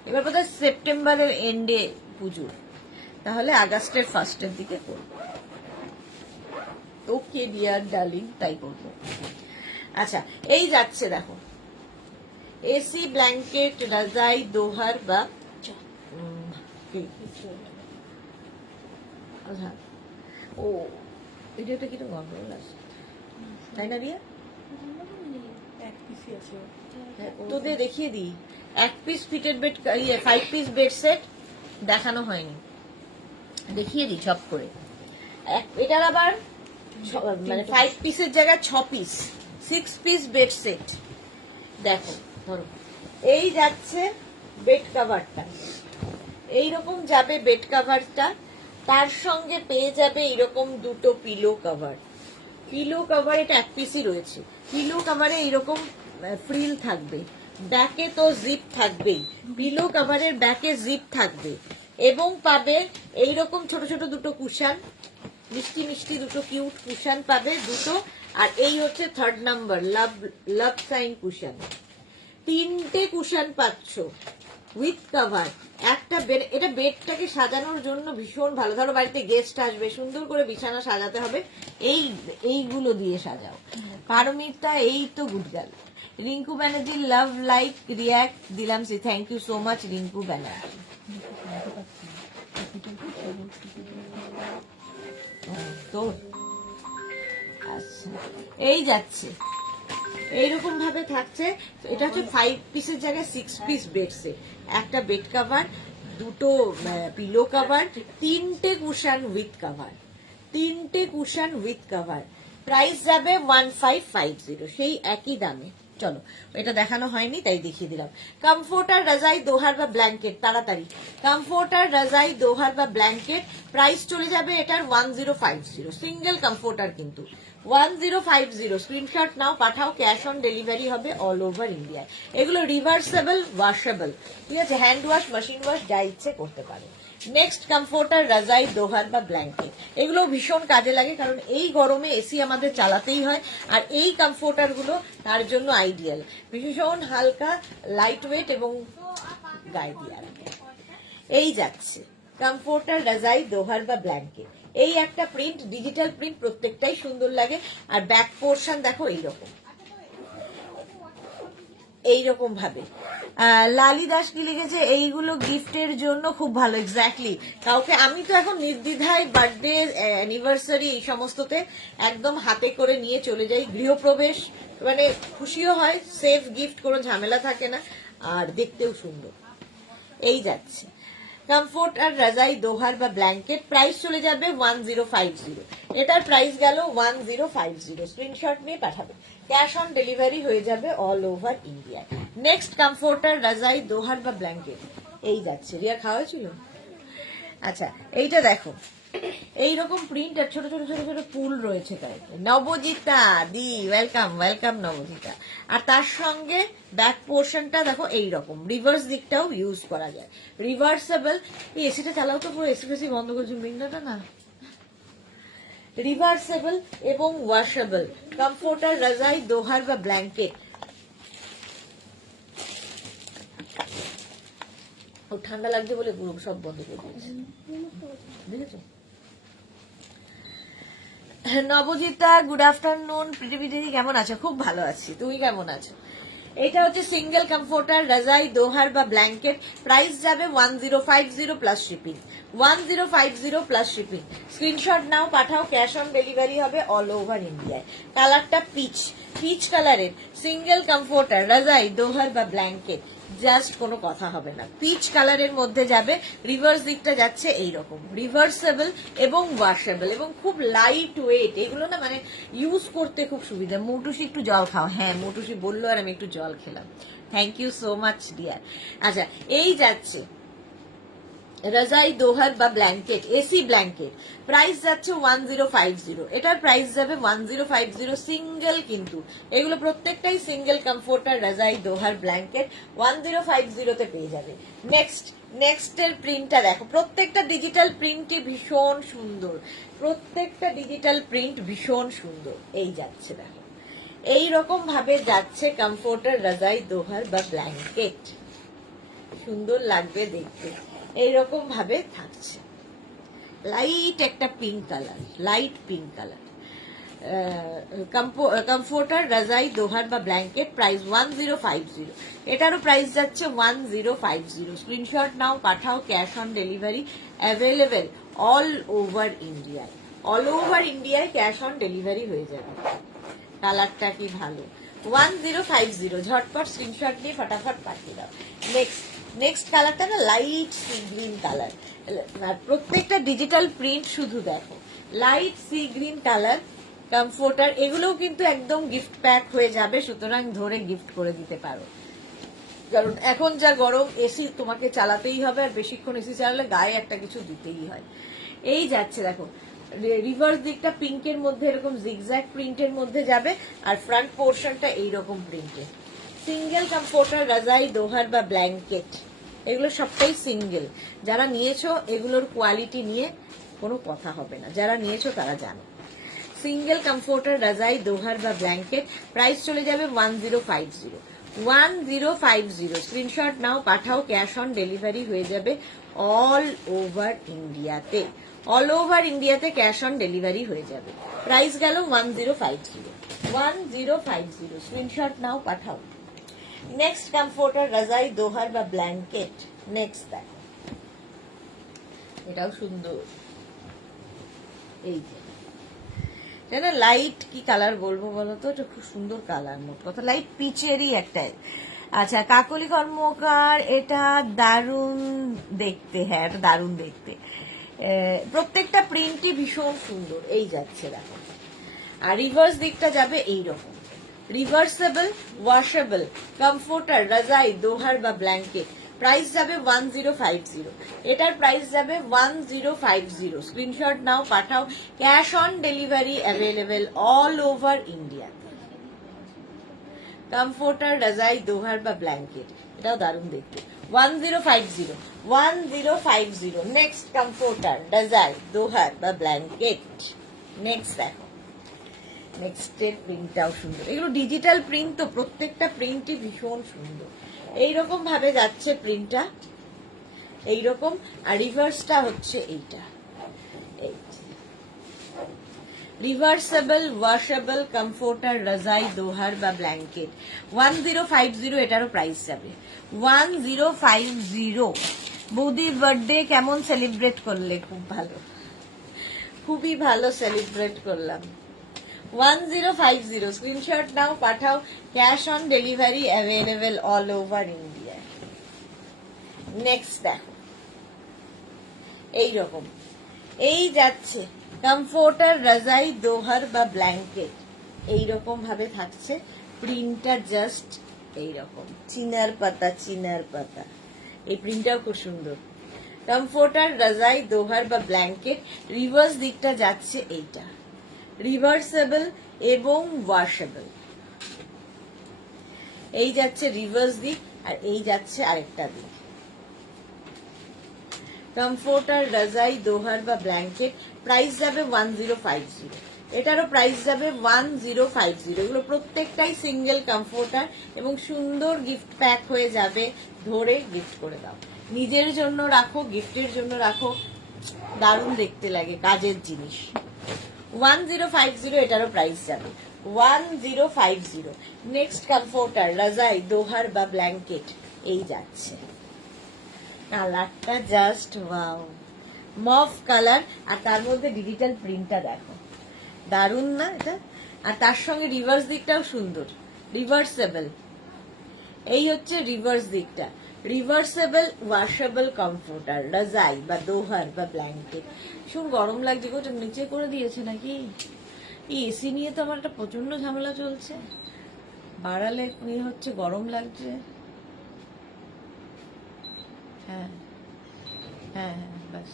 এবার বোধহয় সেপ্টেম্বরের এন্ডে পুজোর, তাহলে আগস্টের ফার্স্টের দিকে করবো। ওকে ডিয়ার ডার্লিং, তাই করবো। আচ্ছা, এই যাচ্ছে দেখো, এসি ব্ল্যাঙ্কেট, রাজাই, দোহার বা আচ্ছা, ও এটা কি গন্ডগোল আছে, তাই না রিয়া? তোদের দেখিয়ে দিই, এক piece fitted bed 5 piece bed set দেখানো হয়নি, দেখিয়ে দিই সব করে। এটার আবার মানে 5 পিসের জায়গায় 6 পিস 6 পিস বেড সেট। দেখো ধরো, এই যাচ্ছে বেড কাভারটা, এইরকম যাবে বেড কাভারটা, তার সঙ্গে পেয়ে যাবে এরকম দুটো পিলো কভার। পিলো কভার এটা এক পিসই রয়েছে। পিলো কভারে এইরকম ফ্রিল থাকবে, ব্যাকে তো জিপ থাকবেই, পিলো কভারের ব্যাকে জিপ থাকবে, এবং পাবে এইরকম ছোট ছোট দুটো কুশন, মিষ্টি মিষ্টি দুটো কিউট কুশন পাবে দুটো। আর এই হচ্ছে 3rd number love sign cushion. 3টে কুশন পাচ্ছ উইথ কভার। একটা বেড, এটা বেডটাকে সাজানোর জন্য ভীষণ ভালো। ধরো বাড়িতে গেস্ট আসবে, সুন্দর করে বিছানা সাজাতে হবে, এইগুলো দিয়ে সাজাও। পারমিতা এই তো good girl. Rinku Banerjee love like react দিলাম, সে thank you so much Rinku Banerjee. তোর আচ্ছা, এই যাচ্ছে এইরকম ভাবে থাকছে। এটা হচ্ছে 5 পিসের জায়গায় 6 পিস বেড সেট, একটা বেড কভার, দুটো পিলো কভার, 3টে কুশন উইথ কভার, 3টে কুশন উইথ কভার। প্রাইস যাবে 1550, সেই একই দামে। চলো, এটা দেখানো হয়নি তাই দেখিয়ে দিলাম। কমফোর্টার রাজাই দোহার বা ব্ল্যাঙ্কেট, তাড়াতাড়ি কমফোর্টার রাজাই দোহার বা ব্ল্যাঙ্কেট, প্রাইস চলে যাবে এটার 1050, সিঙ্গেল কমফোর্টার কিন্তু 1050। স্ক্রিনশট নাও, পাঠাও, ক্যাশ অন ডেলিভারি হবে অল ওভার ইন্ডিয়ায়। এগুলো রিভার্সেবল, ওয়াশেবল, ঠিক আছে, হ্যান্ড ওয়াশ, মেশিন ওয়াশ যা ইচ্ছে করতে পারে। নেক্সট কমফোর্টার রাজাই দোহার বা ব্ল্যাঙ্কেট, এগুলো ভীষণ কাজে লাগে, কারণ এই গরমে এসি আমাদের চালাতেই হয়, আর এই কমফোর্টার গুলো তার জন্য আইডিয়াল, ভীষণ হালকা, লাইট ওয়েট এবং গায়ে দিয়ে রাখে। এই যাচ্ছে কমফোর্টার রাজাই দোহার বা ব্ল্যাঙ্কেট, এই একটা প্রিন্ট, ডিজিটাল প্রিন্ট, প্রত্যেকটাই সুন্দর লাগে। আর ব্যাক পোর্শন দেখো এইরকম ভাবে। লালি দাস কি লিখেছে, এইগুলো গিফটের জন্য খুব ভালো। এক্স্যাক্টলি, কাউকে আমি তো এখন নির্দ্বিধায় বার্থডে, অ্যানিভার্সারি এই সমস্ততে একদম হাতে করে নিয়ে চলে যাই। গৃহপ্রবেশ মানে খুশিও হয়, সেফ গিফট, কোনো ঝামেলা থাকে না, আর দেখতেও সুন্দর। এই যাচ্ছে কমফোর্ট আর রাজাই দোহার বা ব্ল্যাঙ্কেট, প্রাইস চলে যাবে 1050। এটার প্রাইস গেল 1050, স্ক্রিনশট নিয়ে পাঠাবে, ক্যাশ অন ডেলিভারি হয়ে যাবে অল ওভার ইন্ডিয়ায়। নেক্সট কমফোর্টার রাজাই দোহার বা ব্ল্যাঙ্কেট, এই যাচ্ছে। রিয়া খাওয়া ছিল? আচ্ছা, এইটা দেখো, এইরকম প্রিন্ট আর ছোট ছোট ছোট ছোট ফুল রয়েছে গায়ে। নবজিতা দি ওয়েলকাম, ওয়েলকাম নবজিতা। আর তার সঙ্গে ব্যাক পোর্শনটা দেখো এইরকম, রিভার্স দিকটাও ইউজ করা যায়, রিভার্সেবল। এই এসিটা চালাও তো, পুরো এসি ফেসি বন্ধ করছি, উইন্ডোটা না। রিভার্সেবল এবং ওয়াশেবল কমফোর্টার রাজাই দোহার বা ব্ল্যাঙ্কেট। ও ঠান্ডা লাগছে বলে পুরো সব বন্ধ করে দিয়েছে, দেখেছো? নবজিতা গুড আফটারনুন। পৃথিবী কেমন আছো? খুব ভালো আছি, তুমি কেমন আছো? এটা হচ্ছে সিঙ্গেল কমফোর্টার রাজাই দোহার বা ব্ল্যাঙ্কেট, প্রাইস যাবে 1050 plus shipping, 1050 plus shipping. Screenshot নাও, পাঠাও, ক্যাশ অন ডেলিভারি হবে অল ওভার ইন্ডিয়ায়। কালারটা পিচ কালারের সিঙ্গেল কমফোর্টার রাজাই দোহার বা ব্ল্যাঙ্কেট, জাস্ট কোনো কথা হবে না, পিচ কালারের মধ্যে যাবে। রিভার্স দিকটা যাচ্ছে এইরকম, রিভার্সেবল এবং ওয়াশেবল এবং খুব লাইট ওয়েট। এগুলো না মানে ইউজ করতে খুব সুবিধা। মোটুসি একটু জল খাও, হ্যাঁ মোটুসি বললো আর আমি একটু জল খেলাম, thank you so much dear. আচ্ছা, এই যাচ্ছে রাজাই দোহার বা ব্ল্যাঙ্কেট, এসি ব্ল্যাঙ্কেট, প্রাইস যাচ্ছে 1050। এটার প্রাইস যাবে 1050 সিঙ্গেল, কিন্তু এগুলো প্রত্যেকটাই সিঙ্গেল কমফোর্টার রাজাই দোহার ব্ল্যাঙ্কেট 1050 তে পেয়ে যাবে। নেক্সটের প্রিন্টটা দেখো, প্রত্যেকটা ডিজিটাল প্রিন্টই ভীষণ সুন্দর, প্রত্যেকটা ডিজিটাল প্রিন্ট ভীষণ সুন্দর। এই যাচ্ছে দেখো, এইরকম ভাবে যাচ্ছে কমফোর্টার রাজাই দোহার বা ব্ল্যাঙ্কেট, সুন্দর লাগবে দেখতে। এইরকম ভাবে থাকছে, লাইট একটা pink colour, light pink colour. Comforter রাজাই দোহার বা ব্ল্যাঙ্কেট, প্রাইস 1050। এটারও প্রাইস যাচ্ছে 1050। স্ক্রিনশট নাও, পাঠাও, cash on delivery available all over ইন্ডিয়ায়, অল ওভার ইন্ডিয়ায় ক্যাশ অন ডেলিভারি হয়ে যাবে। কালারটা কি ভালো, 1050 ঝটপট স্ক্রিনশট নিয়ে ফটাফট পাঠিয়ে দাও। নেক্সট কালারটা না লাইট সি গ্রিন কালার, আর প্রত্যেকটা ডিজিটাল প্রিন্ট শুধু দেখো light C green colour comforter, এগুলোও কিন্তু একদম গিফট প্যাক হয়ে যাবে, সুতরাং ধরে গিফট করে দিতে পারো। কারণ এখন যা গরম, এসি তোমাকে চালাতেই হবে, আর বেশিক্ষণ এসি চালালে গায়ে একটা কিছু দিতেই হয়। এই যাচ্ছে দেখো রিভার্স দিকটা পিঙ্কের মধ্যে এরকম জিগজ্যাগ প্রিন্টের মধ্যে যাবে, আর ফ্রন্ট পোর্শনটা এইরকম প্রিন্টে। সিঙ্গেল কমফোর্টার, রাজাই, দোহার বা ব্ল্যাঙ্কেট, এগুলো সবটাই সিঙ্গেল। যারা নিয়েছো এগুলোর কোয়ালিটি নিয়ে কোনো কথা হবে না, যারা নিয়েছো তারা জানো। সিঙ্গেল কমফোর্টার, রাজাই, দোহার বা ব্ল্যাঙ্কেট, প্রাইস চলে যাবে 1050। 1050 স্ক্রিনশট নাও, পাঠাও, ক্যাশ অন ডেলিভারি হয়ে যাবে অল ওভার ইন্ডিয়াতে। অল ওভার ইন্ডিয়াতে ক্যাশ অন ডেলিভারি হয়ে যাবে। প্রাইস গেল 1050। 1050 স্ক্রিনশট নাও, পাঠাও। নেক্সট কমফোর্টার, রাজাই, দোহার বা ব্ল্যাঙ্কেট। নেক্সট দেখো, এটাও সুন্দর। এই যে না লাইট কি কালার বলবো বলো তো, এটা খুব সুন্দর কালার, মোট কথা লাইট পিচেরই একটা। আচ্ছা, কাকলি কর্মকার, এটা দারুণ দেখতে। হ্যাঁ, এটা দারুণ দেখতে, প্রত্যেকটা প্রিন্টই ভীষণ সুন্দর। এই যাচ্ছে দেখো, আর রিভার্স দিকটা যাবে এইরকম, রিভার্সেবল ওয়াশেবল কমফোর্টার, রাজাই, দোহার বা ব্ল্যাঙ্কেট। প্রাইস যাবে 1050, এটার প্রাইস যাবে 1050। স্ক্রিনশট নাও, পাঠাও, cash on delivery available all over India. Comforter, রাজাই, দোহার বা ব্ল্যাঙ্কেট, এটাও দারুণ দেখতে। 1050, 1050। নেক্সট কমফোর্টার, রাজাই, দোহার বা ব্ল্যাঙ্কেট। নেক্সট দেখো, নেক্সটের প্রিন্টটাও সুন্দর। এগুলো ডিজিটাল প্রিন্ট তো, প্রত্যেকটা প্রিন্টই ভীষণ সুন্দর। এইরকম ভাবে যাচ্ছে প্রিন্টটা, এইরকম। আর রিভার্সটা হচ্ছে এইটা, রিভার্সেবল ওয়াশেবল কমফোর্টার, রাজাই, দোহার বা ব্ল্যাঙ্কেট। 1050, এটারও প্রাইস যাবে 1050। বৌদি বার্থডে কেমন সেলিব্রেট করলে? খুব ভালো, খুবই ভালো সেলিব্রেট করলাম। 1050 স্ক্রিনশট নাও, পাঠাও, cash on delivery available all over India. Next দেখো, এইরকম এই যাচ্ছে কমফোর্টার, রাজাই, দোহার বা ব্ল্যাঙ্কেট, এইরকম ভাবে থাকছে প্রিন্টটা। জাস্ট এইরকম চিনার পাতা, চিনার পাতা। এই প্রিন্টটাও খুব সুন্দর। কমফোর্টার, রাজাই, দোহার বা ব্ল্যাঙ্কেট, রিভার্স দিকটা যাচ্ছে এইটা, রিভার্সেবল এবং ওয়াশেবল। এই যাচ্ছে রিভার্স দিক, আর এই যাচ্ছে আরেকটা দিক। কমফোর্টার, রাজাই, দোহার বা ব্ল্যাঙ্কেট, প্রাইস যাবে 1050, এটারও প্রাইস যাবে 1050। এগুলো প্রত্যেকটাই সিঙ্গেল কমফোর্টার এবং সুন্দর গিফট প্যাক হয়ে যাবে, ধরে গিফট করে দাও। নিজের জন্য রাখো, গিফটের জন্য রাখো, দারুণ দেখতে লাগে, কাজের জিনিস। 1050, এটারও প্রাইস যাবে 1050। নেক্সট কমফোর্টার, রাজাই, দোহার বা ব্ল্যাঙ্কেট, এই যাচ্ছে। কালারটা জাস্ট ওয়াও, মফ কালার, আর তার মধ্যে ডিজিটাল প্রিন্টটা দেখো, দারুণ না এটা? আর তার সঙ্গে রিভার্স দিকটাও সুন্দর, রিভার্সেবল। এই হচ্ছে রিভার্স দিকটা, রিভার্সেবল ওয়াশেবল কমফোর্টার, রাজাই বা দোহার বা ব্ল্যাঙ্কেট। ভীষণ গরম লাগছে, ওটা নিচে করে দিয়েছে নাকি? এই এসি নিয়ে তো আমার একটা প্রচন্ড ঝামেলা চলছে, বাড়ালে হচ্ছে গরম লাগছে। হ্যাঁ হ্যাঁ হ্যাঁ, বাস।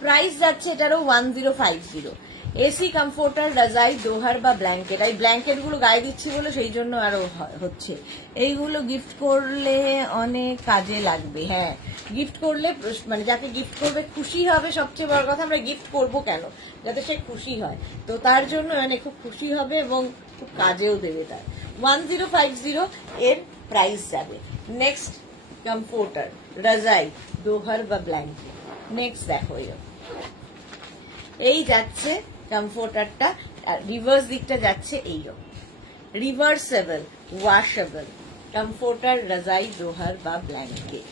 প্রাইস যাচ্ছে এটারও 1050। এসি কমফোর্টার, রাজাই, দোহার বা ব্ল্যাঙ্কেট। এই ব্ল্যাঙ্কেট গুলো গায়ে দিচ্ছি বলে সেই জন্য আরো হচ্ছে। এইগুলো গিফট করলে অনেক কাজে লাগবে। হ্যাঁ, গিফট করলে মানে যাকে গিফট করবে খুশি হবে, সবচেয়ে বড় কথা। আমরা গিফট করব কেন? যাতে সে খুশি হয়, তো তার জন্য মানে খুব খুশি হবে এবং খুব কাজেও দেবে তার। 1050 এর প্রাইস যাবে। নেক্সট কমফোর্টার, রাজাই, দোহার বা ব্ল্যাঙ্কেট। নেক্সট দেখো, এই যাচ্ছে কমফোর্টারটা, আর রিভার্স দিকটা যাচ্ছে এইরকম, রিভার্সেবল ওয়াশেবল কমফোর্টার, রাজাই, দোহার বা ব্ল্যাঙ্কেট।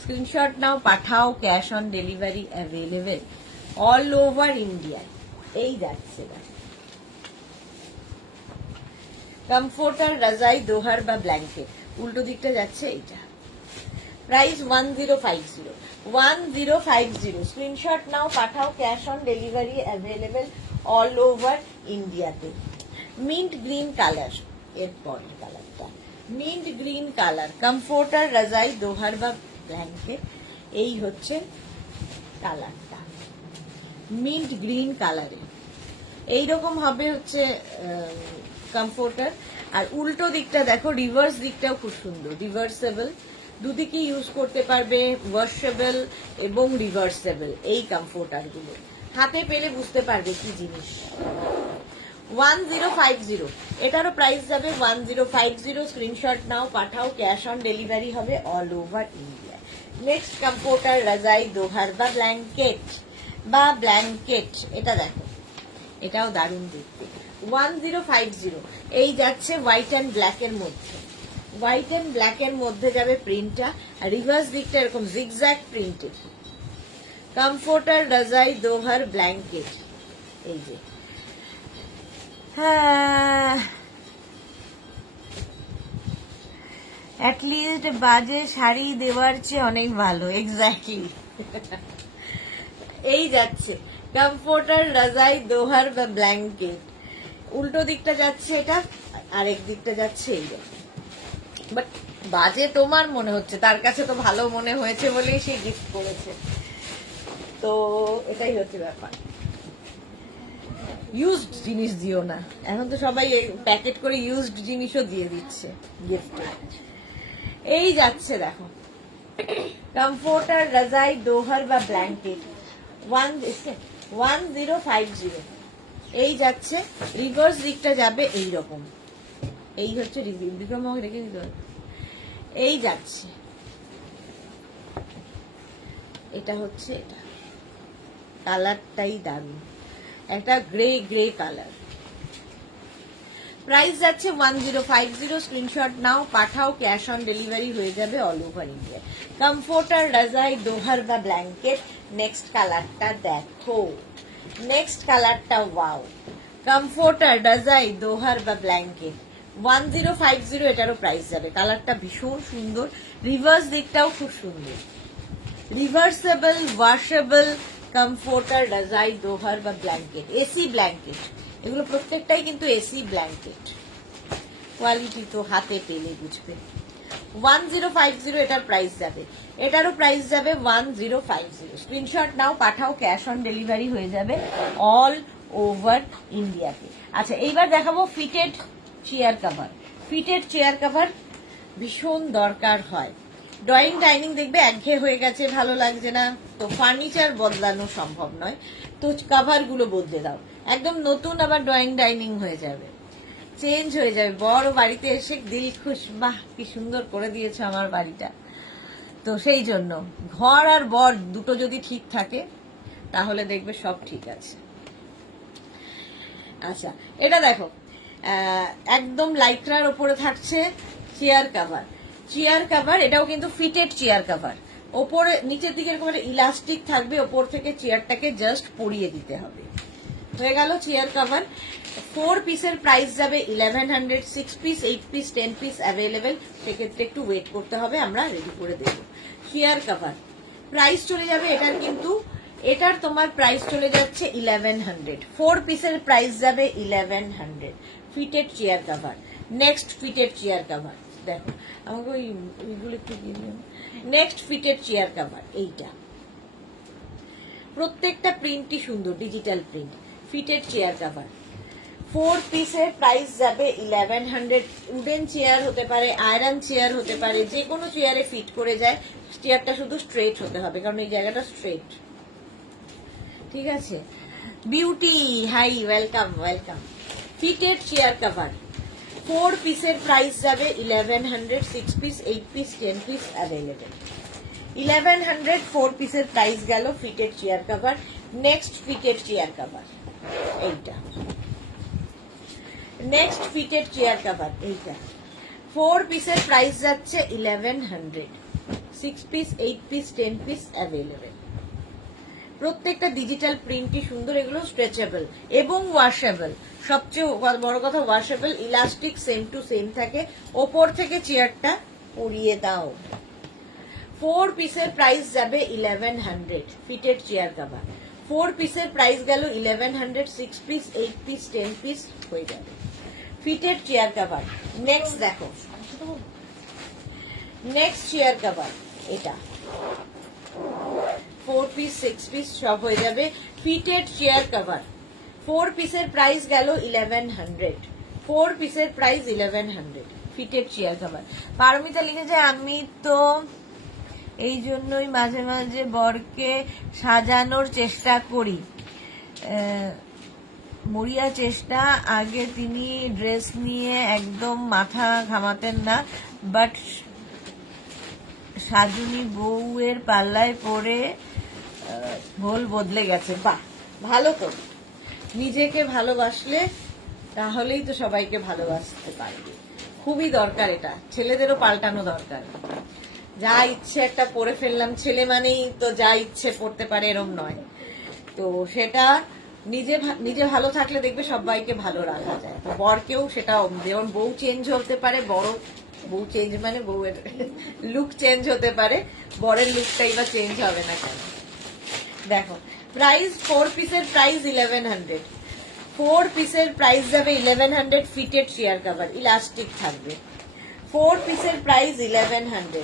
স্ক্রিনশট নাও, পাঠাও, cash on delivery available all over India. এই যাচ্ছে কমফোর্টার, রাজাই, দোহার বা ব্ল্যাঙ্কেট, উল্টো দিকটা যাচ্ছে এইটা। প্রাইস 1050, 1050। স্ক্রিনশট নাও, পাঠাও, cash on delivery available all over ইন্ডিয়াতে। মিন্ট গ্রিন কালার, এরপরের কালারটা মিন্ট গ্রিন কালার, কমফোর্টার, রাজাই, দোহার বা ব্ল্যাঙ্কেট, এই হচ্ছে কালারটা মিন্ট গ্রিন কালারে। এইরকম হবে হচ্ছে কমফোর্টার। আর উল্টো দিকটা দেখো, রিভার্স দিকটাও খুব সুন্দর, রিভার্সেবল, দুদিকে ইউজ করতে পারবে, ওয়াশেবল এবং রিভার্সেবল। এই কমফোর্টার গুলো হাতে পেলে বুঝতে পারবে কি জিনিস। 1050, এটারও প্রাইস যাবে 1050। স্ক্রিনশট নাও, পাঠাও, ক্যাশ অন ডেলিভারি হবে all over India. Next comforter, রাজাই, দোহার বা ব্ল্যাঙ্কেট, এটা দেখো, এটাও দারুণ দেখতে। 1050, এই যাচ্ছে হোয়াইট অ্যান্ড ব্ল্যাক এর মধ্যে, হোয়াইট অ্যান্ড ব্ল্যাক এর মধ্যে যাবে প্রিন্টটা, আর রিভার্স দিকটা এরকম জিগজ্যাগ প্রিন্টেড। কমফোর্টার, রাজাই, দোহার, ব্ল্যাঙ্কেট, এই যে। হ্যাঁ, অ্যাটলিস্ট বাজে শাড়ি দেওয়ার চেয়ে অনেক ভালো। এক্স্যাক্টলি। এই যাচ্ছে কমফোর্টার, রাজাই, দোহার বা ব্ল্যাঙ্কেট, উল্টো দিকটা যাচ্ছে এটা, আরেক দিকটা যাচ্ছে এইরকম। বাট বাজে তোমার মনে হচ্ছে, তার কাছে তো ভালো মনে হয়েছে বলেই সে গিফট করেছে, তো এটাই হচ্ছে ব্যাপার। ইউজড জিনিস দিও না, এখন তো সবাই প্যাকেট করে ইউজড জিনিসও দিয়ে দিচ্ছে গিফট। এই যাচ্ছে দেখো কমফোর্টার, রাজাই, দোহার বা ব্ল্যাঙ্কেট, 1050। এই যাচ্ছে, রিভার্স দিকটা যাবে এইরকম, এই হচ্ছে রেখে দিতে হবে। এই যাচ্ছে, এটা হচ্ছে এটা, কালারটাই দারুণ, একটা গ্রে কালার। প্রাইস যাচ্ছে 1050। স্ক্রিনশট নাও, পাঠাও, ক্যাশ অন ডেলিভারি হয়ে যাবে অল ওভার ইন্ডিয়া। কমফোর্টার, রাজাই, দোহার বা ব্ল্যাঙ্কেট। নেক্সট কালারটা দেখো, নেক্সট কালারটা ওয়াও, কমফোর্টার, রাজাই, দোহার বা ব্ল্যাঙ্কেট, 1050। এটারও প্রাইস যাবে। কালারটা ভীষণ সুন্দর, রিভার্স দিকটাও খুব সুন্দর, রিভার্সেবল, ওয়াশেবল, কমফোর্টার, রাজাই, দোহার বা ব্ল্যাঙ্কেট, এসি ব্ল্যাঙ্কেট, এগুলো প্রত্যেকটাই কিন্তু এসি ব্ল্যাঙ্কেট। কোয়ালিটি তো হাতে পেলে বুঝবে। 1050 এটার প্রাইস যাবে, এটারও প্রাইস যাবে 1050। স্ক্রিনশট নাও, পাঠাও, ক্যাশ অন ডেলিভারি হয়ে যাবে অল ওভার ইন্ডিয়াতে। আচ্ছা, এইবার দেখাবো fitted chair cover. Fitted chair cover ভীষণ দরকার হয়, ড্রয়িং ডাইনিং দেখবে একঘেয়ে হয়ে গেছে, ভালো লাগছে না, তো ফার্নিচার বদলানো সম্ভব নয়, তো কভার গুলো বদলে দাও, একদম নতুন আবার ড্রয়িং ডাইনিং হয়ে যাবে, চেঞ্জ হয়ে যাবে। বড় বাড়িতে এসে দিল খুশ, বাহ কি সুন্দর করে দিয়েছে আমার বাড়িটা। তো সেই জন্য ঘর আর বর দুটো যদি ঠিক থাকে তাহলে দেখবে সব ঠিক আছে। আচ্ছা, এটা দেখো, একদম লাইক্রার ওপরে থাকছে চেয়ার কভার। চেয়ার কভার, এটাও কিন্তু ফিটেড চেয়ার কভার, ওপরে নিচের দিকে এরকম একটা ইলাস্টিক থাকবে, ওপর থেকে চেয়ারটাকে জাস্ট পরিয়ে দিতে হবে, হয়ে গেল চেয়ার কভার। 4 পিসের প্রাইস যাবে 1100, 6 পিস, 8 পিস, 10 পিস অ্যাভেলেবেল, সেক্ষেত্রে একটু ওয়েট করতে হবে, আমরা রেডি করে দেবো। চেয়ার কভার প্রাইস চলে যাবে এটার, কিন্তু এটার তোমার প্রাইস চলে যাচ্ছে 1100, 4 পিসের প্রাইস যাবে 1100। Fitted chair cover, next fitted chair cover দেখো, আমাকে ওইগুলো একটু দিয়ে দিন। নেক্সট ফিটেড চেয়ার কভার, এইটা প্রত্যেকটা প্রিন্টই সুন্দর, digital print, fitted chair cover. 4 পিসের প্রাইস যাবে 1100। উডেন চেয়ার হতে পারে, আয়রন চেয়ার হতে পারে, যে কোনো চেয়ারে ফিট করে যায়, চেয়ারটা শুধু স্ট্রেট হতে হবে, কারণ এই জায়গাটা স্ট্রেট, ঠিক আছে। Beauty, hi, welcome welcome. Fitted chair cover 4 পিসের প্রাইস যাবে 1100, 6 পিস, 8 পিস, 10 পিস অ্যাভেলেবেল। 1100 4 পিসের প্রাইস গেল fitted chair cover. Next fitted chair cover, এইটা নেক্সট ফিটেড চেয়ার কভার, এইটা 4 পিসের প্রাইস যাচ্ছে 1100, 6 পিস, 8 পিস, 10 পিস অ্যাভেলেবেল। প্রত্যেকটা ডিজিটাল প্রিন্টই সুন্দর, এগুলো স্ট্রেচেবল এবং ওয়াশেবল। সবচেয়ে বড় কথা washable, elastic same to same থাকে। ওপর থেকে চেয়ারটা পরিয়ে দাও। 4 পিসের প্রাইস যাবে 1100, ফিটেড চেয়ার কভার। 4 পিসের প্রাইস গেল 1100, 6 পিস, 8 পিস, 10 পিস হয়ে যাবে ফিটেড চেয়ার কভার। নেক্সট দেখো, নেক্সট চেয়ার কভার এটা 4 পিস, 6 পিস সব হয়ে যাবে ফিটেড চেয়ার কভার। 4 পিসের প্রাইস গেল 1100, 4 পিসের price 1100, fitted chair cover. Paramita লিখেছে আমি তো এই জন্যই মাঝে মাঝে বরকে সাজানোর চেষ্টা করি, মরিয়া চেষ্টা। আগে তিনি ড্রেস নিয়ে একদম মাথা ঘামাতেন না, বাট সাজুনি বউয়ের পাল্লায় পড়ে ভোল বদলে গেছে। বাহ, ভালো তো। নিজেকে ভালোবাসলে তাহলেই তো সবাইকে ভালোবাসতে পারবে। খুবই দরকার এটা, ছেলেদেরও পাল্টানো দরকার। যা ইচ্ছে একটা পরে ফেললাম, ছেলে মানেই তো যা ইচ্ছে পড়তে পারে এরম নয়। তো সেটা নিজে ভালো থাকলে দেখবে সবাইকে ভালো রাখা যায়। তো বরকেও সেটা, যেমন বউ চেঞ্জ হতে পারে, বড় বউ চেঞ্জ মানে বউয়ের লুক চেঞ্জ হতে পারে, বরের লুকটাই বা চেঞ্জ হবে না কেন? দেখো প্রাইস, 4 পিসের প্রাইস 1100, 4 পিসের প্রাইস যাবে 1100, ফিটেড চেয়ার কভার, ইলাস্টিক থাকবে। 4 পিসের প্রাইস 1100।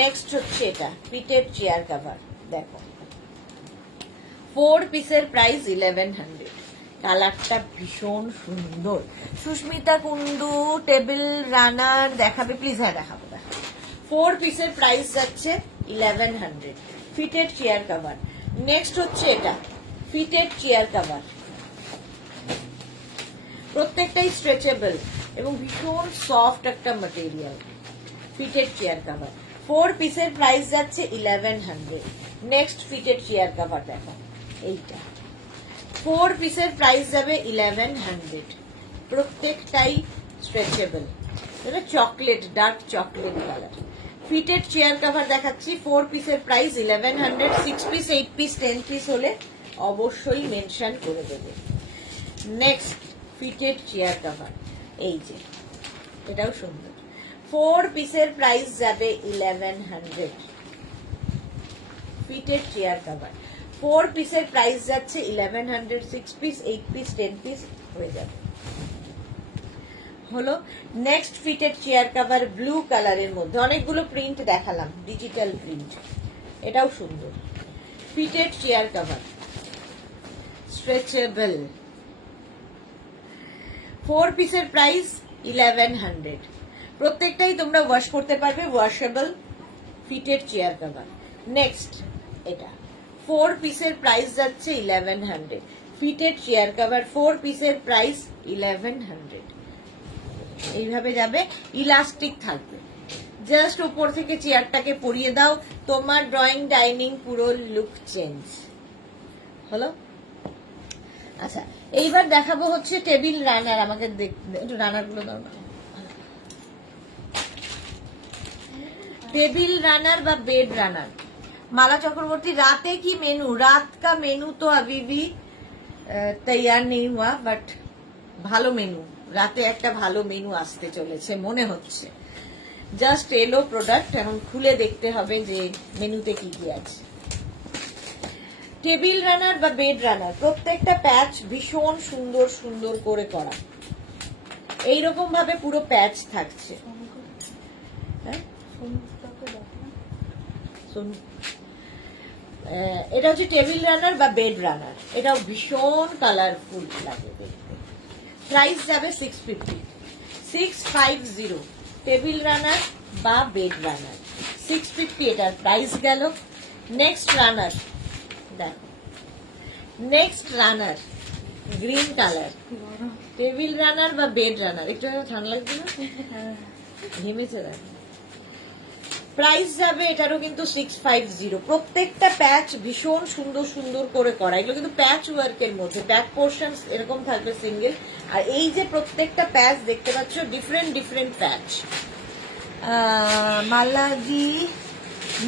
নেক্সট হচ্ছে এটা ফিটেড চেয়ার কভার। দেখো 4 পিসের প্রাইস 1100, কালারটা ভীষণ সুন্দর। সুস্মিতা কুন্ডু টেবিল রানার দেখাবে প্লিজ? হ্যাঁ দেখাবো। 4 পিসের প্রাইস যাচ্ছে 1100, ফিটেড চেয়ার কভার। নেক্সট হচ্ছে এটা ফিটেড চেয়ার কভার, প্রত্যেকটাই স্ট্রেচেবল এবং ভীষণ সফট একটা ম্যাটেরিয়াল, ফিটেড চেয়ার কভার। 4 পিসের প্রাইস যাচ্ছে 1100। নেক্সট ফিটেড চেয়ার কভার দেখো এইটা, 4 পিসের প্রাইস যাবে 1100, প্রত্যেকটাই স্ট্রেচেবল। এটা chocolate, dark chocolate colour. Fitted chair cover দেখাচ্ছি, 4 পিসের প্রাইস 1100, 6 পিস, 8 পিস, 10 পিস হলে অবশ্যই মেনশন করে দেবে। নেক্সট ফিটেড চেয়ার কভার, এই যে এটাও সুন্দর। 4 পিসের প্রাইস যাবে 1100, ফিটেড চেয়ার কভার। 4 পিসের প্রাইস যাচ্ছে 1100, 6 পিস, 8 পিস, 10 পিস হয়ে যাবে। হলো next fitted chair cover, blue কালারের মধ্যে অনেকগুলো প্রিন্ট দেখালাম, ডিজিটাল প্রিন্ট, এটাও সুন্দর। Fitted chair cover, stretchable. 4 পিসের প্রাইস 1100, প্রত্যেকটাই তোমরা ওয়াশ করতে পারবে, washable fitted chair cover. Next এটা 4 পিসের প্রাইস যাচ্ছে 1100, ফিটেড চেয়ার কভার, 4 পিসের প্রাইস 1100। এইভাবে যাবে, ইলাস্টিক থাকবে। জাস্ট উপর থেকে চেয়ারটাকে পরিয়ে দাও, তোমার ড্রয়িং ডাইনিং পুরো লুক চেঞ্জ হলো। আচ্ছা এইবার দেখাবো হচ্ছে টেবিল রানার। আমাকে একটু রানার গুলো দাও না। টেবিল রানার বা बेड রানার। माला चक्रवर्ती, राते की मेनू, रात का मेनू तो अभी भी तैयार नहीं हुआ, बट ভালো মেনু, রাতে একটা ভালো মেনু আসতে চলেছে মনে হচ্ছে। জাস্ট এলো প্রোডাক্ট, এখন খুলে দেখতে হবে যে মেনুতে কি কি আছে। টেবিল রানার বা বেড রানার, প্রত্যেকটা প্যাচ ভীষণ সুন্দর সুন্দর করে করা, এইরকম ভাবে পুরো প্যাচ থাকছে। হ্যাঁ এটা হচ্ছে টেবিল রানার বা বেড রানার, এটাও ভীষণ কালারফুল লাগে দেখতে। প্রাইস যাবে 650, 650 টেবিল রানার বা বেড রানার, 650 এটার প্রাইস গেল। নেক্সট রানার দেখো, নেক্সট রানার গ্রিন কালার, টেবিল রানার বা বেড রানার। একটু ঠান্ডা লাগছে না? ঘেমেছে দেখো। প্রাইস যাবে এটারও কিন্তু 650, প্রত্যেকটা প্যাচ ভীষণ সুন্দর সুন্দর করে করা, এগুলো কিন্তু প্যাচ ওয়ার্কের মধ্যে, ব্যাক পোর্শন এরকম থাকবে সিঙ্গেল, আর এই যে প্রত্যেকটা প্যাচ দেখতে পাচ্ছ ডিফারেন্ট ডিফারেন্ট প্যাচ। মালাদি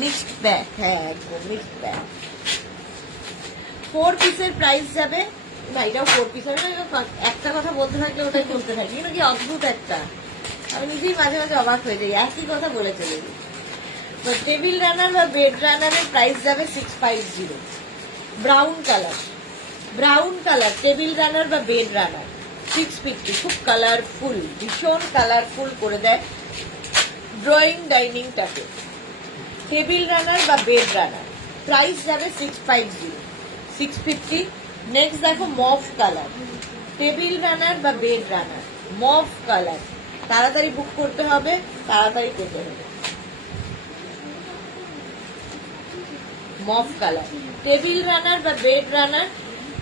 মিক্সড ব্যাগ, হ্যাঁ একদম মিক্সড ব্যাগ। 4 পিসের প্রাইস যাবে না, এটাও 4 পিস হবে না, একটা কথা বলতে থাকলে ওটাই বলতে থাকি, কিন্তু কি অদ্ভুত একটা, আমি নিজেই মাঝে মাঝে অবাক হয়ে যাই, একই কথা বলে চলে যাই। তো টেবিল রানার বা বেড রানারের প্রাইস যাবে 650। ব্রাউন কালার টেবিল রানার বা বেড রানার 650, খুব কালারফুল, ভীষণ কালারফুল করে দেয় ড্রয়িং ডাইনিংটাকে। টেবিল রানার বা বেড রানার প্রাইস যাবে 650। নেক্সট দেখো মভ কালার, টেবিল রানার বা বেড রানার, মভ কালার, তাড়াতাড়ি বুক করতে হবে, তাড়াতাড়ি পেতে হবে। মভ কালার টেবিল রানার বা বেড রানার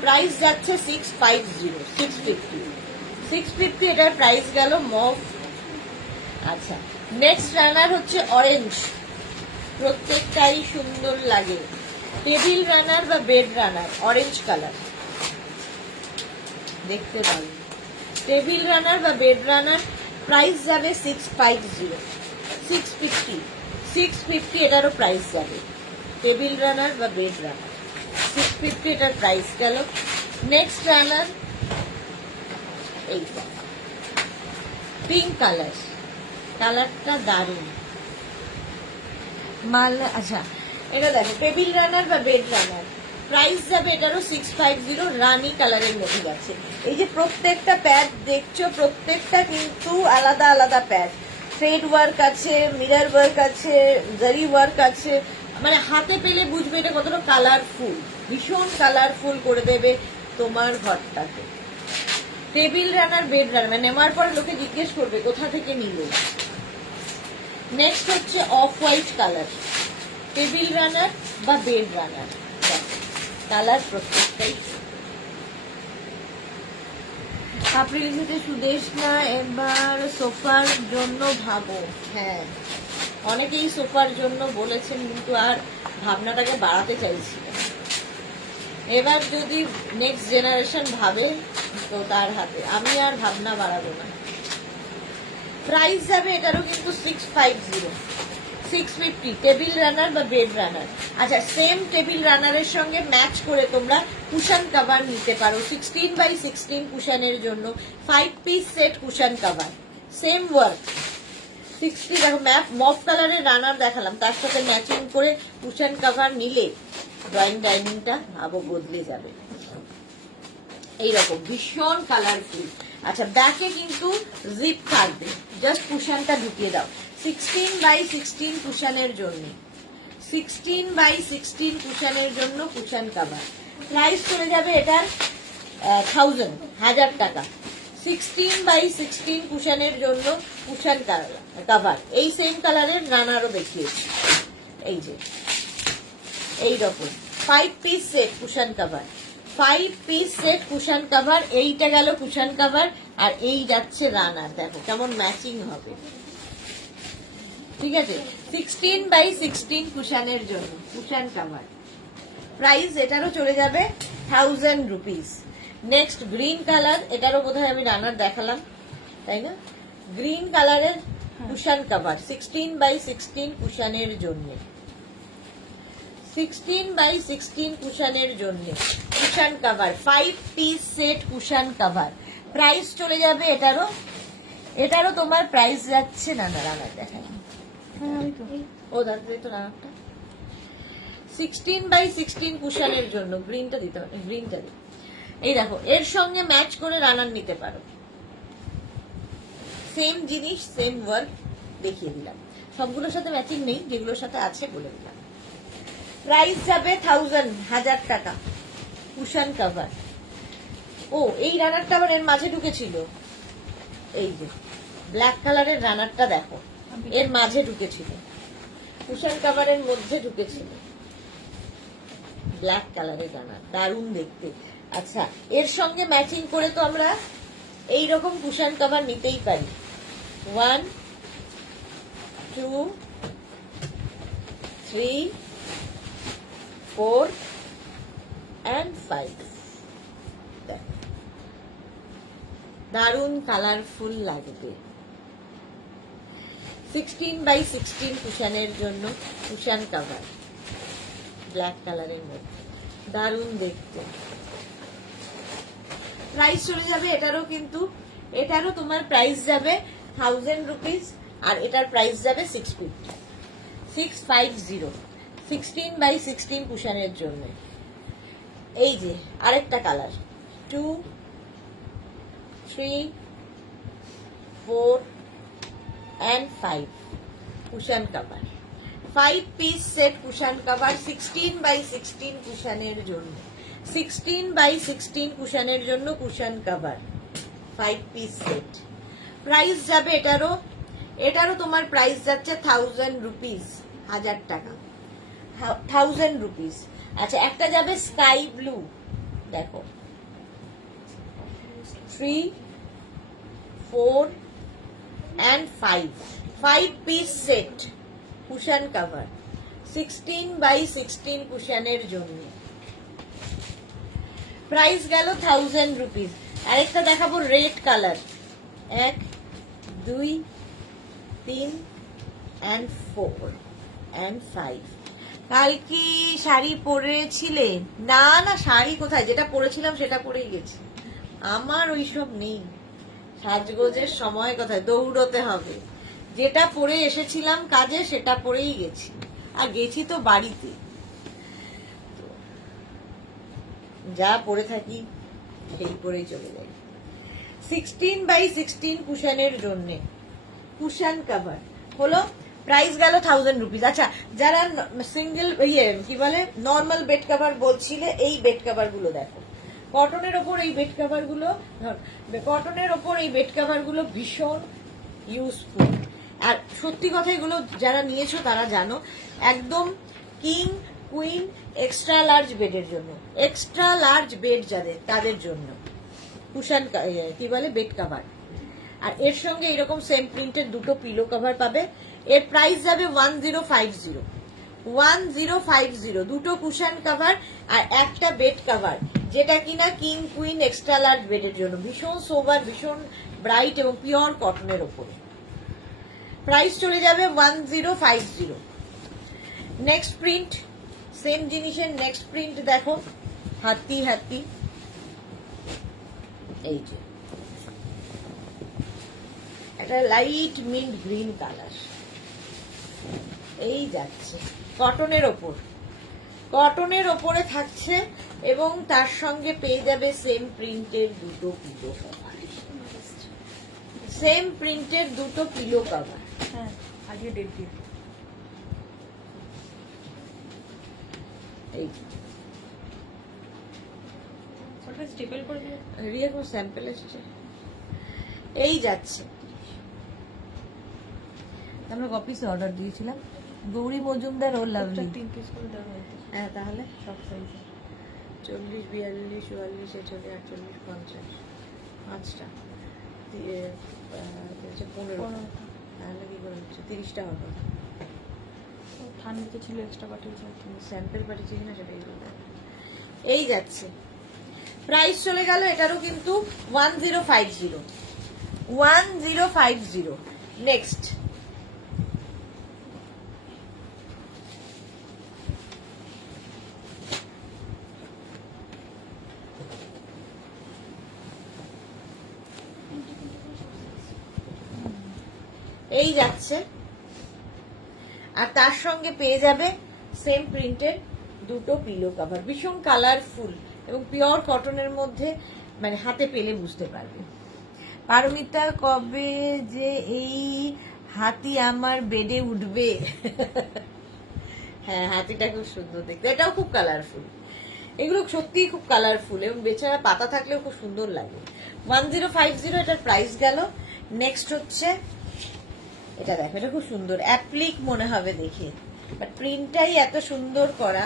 প্রাইস যাচ্ছে 650 এটার প্রাইস গেল মভ। আচ্ছা, নেক্সট রানার হচ্ছে অরেঞ্জ, প্রত্যেকটাই সুন্দর লাগে। টেবিল রানার বা বেড রানার অরেঞ্জ কালার দেখতে পাবেন। টেবিল রানার বা বেড রানার প্রাইস যাবে 650 এটারও প্রাইস যাবে। টেবিল রানার বা বেড রানার 650 এটার প্রাইস গেল। নেক্সট রানার এইটা পিঙ্ক কালারটা দারুণ মাল। আচ্ছা, এটা দেখো টেবিল রানার বা বেড রানার প্রাইস যাবে এটারও 650, রানি কালারের মধ্যে যাচ্ছে। এই যে প্রত্যেকটা প্যাড দেখছো, প্রত্যেকটা কিন্তু আলাদা আলাদা প্যাড, থ্রেড ওয়ার্ক আছে, মিরর ওয়ার্ক আছে, জারি ওয়ার্ক আছে, মানে হাতে পেলে বুঝবে এটা কতটা কালারফুল, ভীষণ কালারফুল করে দেবে তোমার ঘরটাকে। টেবিল রানার বেড রানার মানে নেওয়ার পর লোকে জিজ্ঞেস করবে কোথা থেকে নিল। নেক্সট হচ্ছে off white colour, table runner বা বেড রানার, কালার প্রত্যেকটাই। এপ্রিল থেকে সুদেশ না এবার সোফার জন্য ভাবো। হ্যাঁ, অনেকেই সোফার জন্য বলেছেন, কিন্তু আর ভাবনাটাকে বাড়াতে চাইছি না। এবার যদি নেক্সট জেনারেশন ভাবে তো তার হাতে, আমি আর ভাবনা বাড়াবো না। প্রাইস যাবে এটারও কিন্তু 650 টেবিল রানার বা বেড রানার। আচ্ছা, সেম টেবিল রানারের সঙ্গে ম্যাচ করে তোমরা কুশন কভার নিতে পারো। 16x16 কুশনের জন্য 5 piece set cushion cover, same work 60। দেখো ম্যাপ মফ কালারের রানার দেখালাম, তার সাথে ম্যাচিং করে কুশন কভার নিলে ড্রয়িং ডাইনিংটা আবো বদলে যাবে। এইরকম ভীষণ কালারফুল। আচ্ছা, ব্যাকে কিন্তু জিপ থাকবে, জাস্ট কুশনটা ঢুকিয়ে দাও। 16x16 কুশনের জন্য, 16x16 কুশনের জন্য কুশন কভার প্রাইস চলে যাবে এটার 1000 টাকা। 16x16 কুশনের জন্য কুশন কভার, এই সেম কালারের রানারও দেখিয়েছি। এই যে এইরকম 5 piece set cushion cover, 5 piece set cushion cover. এইটা গেল কুশন কভার, আর এই যাচ্ছে রানার। দেখো কেমন ম্যাচিং হবে, ঠিক আছে। 16x16 কুশনের জন্য কুশন কভার প্রাইস এটারও চলে যাবে 1000 রুপিস। নেক্সট গ্রিন কালার, এটারও বোধহয় আমি রানার দেখালাম, তাই না? গ্রিন কালারের কুশন কভার 16x16 কুশনের জন্য, 16x16 কুশনের জন্য cushion cover 5 piece set cushion cover price চলে যাবে এটারও তোমার প্রাইস যাচ্ছে না রানার দেখাই। ও দাঁড়িয়ে তো রানারটা 16x16 কুশনের জন্য গ্রিনটা দিতে হবে, গ্রিনটা দিতে। এই দেখো এর সঙ্গে ম্যাচ করে রানার নিতে পারো, সেম জিনিস সেম ওয়ার্ক দেখিয়ে দিলাম। সবগুলোর সাথে ম্যাচিং নেই, যেগুলোর সাথে আছে বলে দিলাম। প্রাইস যাবে 1000 টাকা কুশন কভার। ও, এই রানারটা আবার এর মাঝে ঢুকেছিল, এই যে ব্ল্যাক কালারের রানারটা দেখো এর মাঝে ঢুকেছিল, কুশন কভারের মধ্যে ঢুকেছিল ব্ল্যাক কালারের রানার, দারুণ দেখতে। আচ্ছা, এর সঙ্গে ম্যাচিং করে তো আমরা এইরকম কুশন কভার নিতেই পারি। 1 2 3 4 and 5, দারুণ কালারফুল লাগবে। 16x16 কুশনের জন্য কুশন কভার ব্ল্যাক কালারের মধ্যে দারুণ দেখতে। প্রাইস চলে যাবে এটারও, কিন্তু এটারও তোমার প্রাইস যাবে 1000 রুপিস, আর এটার প্রাইস যাবে 650 16x16 কুশনের জন্য। এই যে আরেকটা colour, 2 3 4 and 5 cushion cover, 5 piece set cushion cover 16x16 কুশনের জন্য, 16x16 কুশনের জন্য cushion cover 5 piece set. Price যাবে এটারও তোমার প্রাইস যাচ্ছে 1000 রুপিস, 1000 টাকা, 1000 রুপিস। আচ্ছা, একটা যাবে স্কাই ব্লু, দেখো 3 4 and 5 piece set cushion cover 16x16 কুশনের জন্য। প্রাইস গেল 1000 রুপিস। আরেকটা দেখাবো রেড কালার, 1 2 3 and 4 and 5। কাল কি শাড়ি পরেছিলে? না না, শাড়ি কোথায়, যেটা পরেছিলাম সেটা পরেই গেছি। আমার ওইসব নেই, সাজগোজের সময় কোথায়, দৌড়তে হবে। যেটা পরে এসেছিলাম কাজে সেটা পরেই গেছি, আর গেছি তো বাড়িতে, যা পরে থাকি সেই পরেই চলে যাই। 16x16 কুশনের জন্য কুশন কভার হলো, প্রাইস গেল 1000 রুপিস। আচ্ছা, যারা সিঙ্গেল কি বলে নর্মাল বেড কভার বলছিলে, এই বেড কভার গুলো দেখো, কটনের ওপর এই বেড কভার গুলো ভীষণ ইউজফুল। আর সত্যি কথা, এগুলো যারা নিয়েছো তারা জানো, একদম কিং কুইন এক্সট্রা লার্জ বেডের জন্য, এক্সট্রা লার্জ বেড যাদের তাদের জন্য কুশন কি বলে বেড কভার। আর এর সঙ্গে এরকম সেম প্রিন্টের দুটো পিলো কভার পাবে। এর প্রাইস যাবে 1050 দুটো কুশন কভার আর একটা বেড কভার, যেটা কিনা কিং কুইন এক্সট্রা লার্জ বেডের জন্য, ভীষণ সোবার, ভীষণ ব্রাইট এবং পিওর কটনের ওপরে। প্রাইস চলে যাবে 1050। নেক্সট প্রিন্ট, সেম জিনিসের নেক্সট প্রিন্ট দেখো, হাতি হাতি, এই যে একটা লাইট মিন্ট গ্রিন কালার, এই যাচ্ছে কটনের ওপরে থাকছে, এবং তার সঙ্গে পেয়ে যাবে সেম প্রিন্টের দুটো পিলো কভার, সেম প্রিন্টের দুটো পিলো কভার। হ্যাঁ, আজকে ডেট দিয়ে এই ওটা স্টেপল করে দিও। রিয়া কোনো স্যাম্পল এসেছে, এই যাচ্ছে। আমরা কপিসে অর্ডার দিয়েছিলাম, গৌরী মজুমদার ও লাভলি। 3 পিস করে দেওয়া হয়েছে হ্যাঁ, তাহলে সব সাইজে। 40 42 44 46 48 50 পাঁচটা 15, তাহলে কি করে হচ্ছে 30টা হবে। ঠান্ডাতে ছিল এক্সট্রা পাঠিয়েছে। স্যাম্পল পাঠিয়েছি কিনা সেটাই বলতে। এই যাচ্ছে, প্রাইস চলে গেল এটারও কিন্তু 1050। নেক্সট এই যাচ্ছে, আর তার সঙ্গে পেয়ে যাবে সেম প্রিন্টের দুটো পিলো কভার, ভীষণ কালারফুল এবং পিওর কটনের মধ্যে, মানে হাতে পেলে বুঝতে পারবে। পারমিতা, কবে যে এই হাতি আমার বেডে উঠবে? হ্যাঁ, হাতিটা খুব সুন্দর দেখতে, এটাও খুব কালারফুল, এগুলো সত্যিই খুব কালারফুল এবং বেচারা পাতা থাকলেও খুব সুন্দর লাগে। 1050 এটার প্রাইস গেল। নেক্সট হচ্ছে এটা, দেখো এটা খুব সুন্দর, অ্যাপ্লিক মনে হবে দেখে, বাট প্রিন্টটাই এত সুন্দর করা,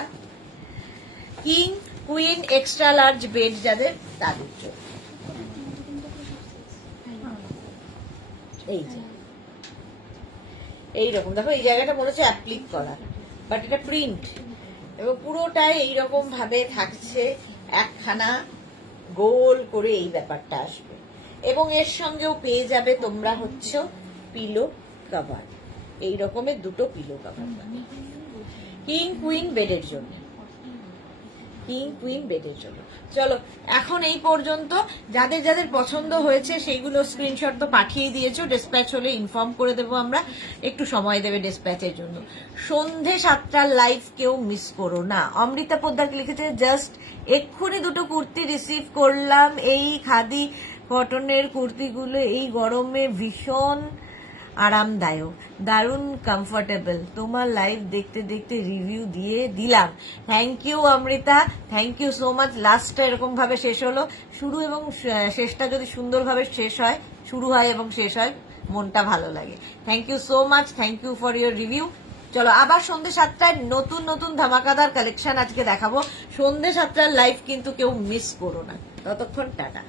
king queen extra large bed যাদের তাদের জন্য। এই যে এইরকম দেখো, এই জায়গাটা মনে হচ্ছে অ্যাপ্লিক করা, বাট এটা প্রিন্ট এবং পুরোটাই এইরকম ভাবে থাকছে, একখানা গোল করে এই ব্যাপারটা আসবে, এবং এর সঙ্গেও পেয়ে যাবে তোমরা হচ্ছে পিলো কভার, এই রকমের দুটো পিলো কভার, কিং কুইন বেডের জন্য। কিং কুইন বেডের জন্য। চলো এখন এই পর্যন্ত, যাদের যাদের পছন্দ হয়েছে সেইগুলো স্ক্রিনশট তো পাঠিয়ে দিয়েছো, ডিসপ্যাচ হলে ইনফর্ম করে দেবো আমরা, একটু সময় দেবে ডিসপ্যাচের জন্য। সন্ধে 7টার লাইভ কেউ মিস করো না। অমৃতা পোদ্দার লিখেছে জাস্ট এক্ষুনি দুটো কুর্তি রিসিভ করলাম, এই খাদি কটনের কুর্তিগুলো এই গরমে ভীষণ আরামদায়ক, দারুণ কমফোর্টেবল, তোমার লাইভ দেখতে দেখতে রিভিউ দিয়ে দিলাম। Thank you Amrita, thank you so much. লাস্টটা এরকম ভাবে শেষ হলো, শুরু এবং শেষটা যদি সুন্দরভাবে শেষ হয়, শুরু হয় এবং শেষ হয়, মনটা ভালো লাগে। Thank you so much, thank you for your review. চলো আবার সন্ধ্যে 7টায় নতুন নতুন ধামাকাদার কালেকশন আজকে দেখাবো। সন্ধ্যে 7টার লাইভ কিন্তু কেউ মিস করো না। ততক্ষণ টাটা।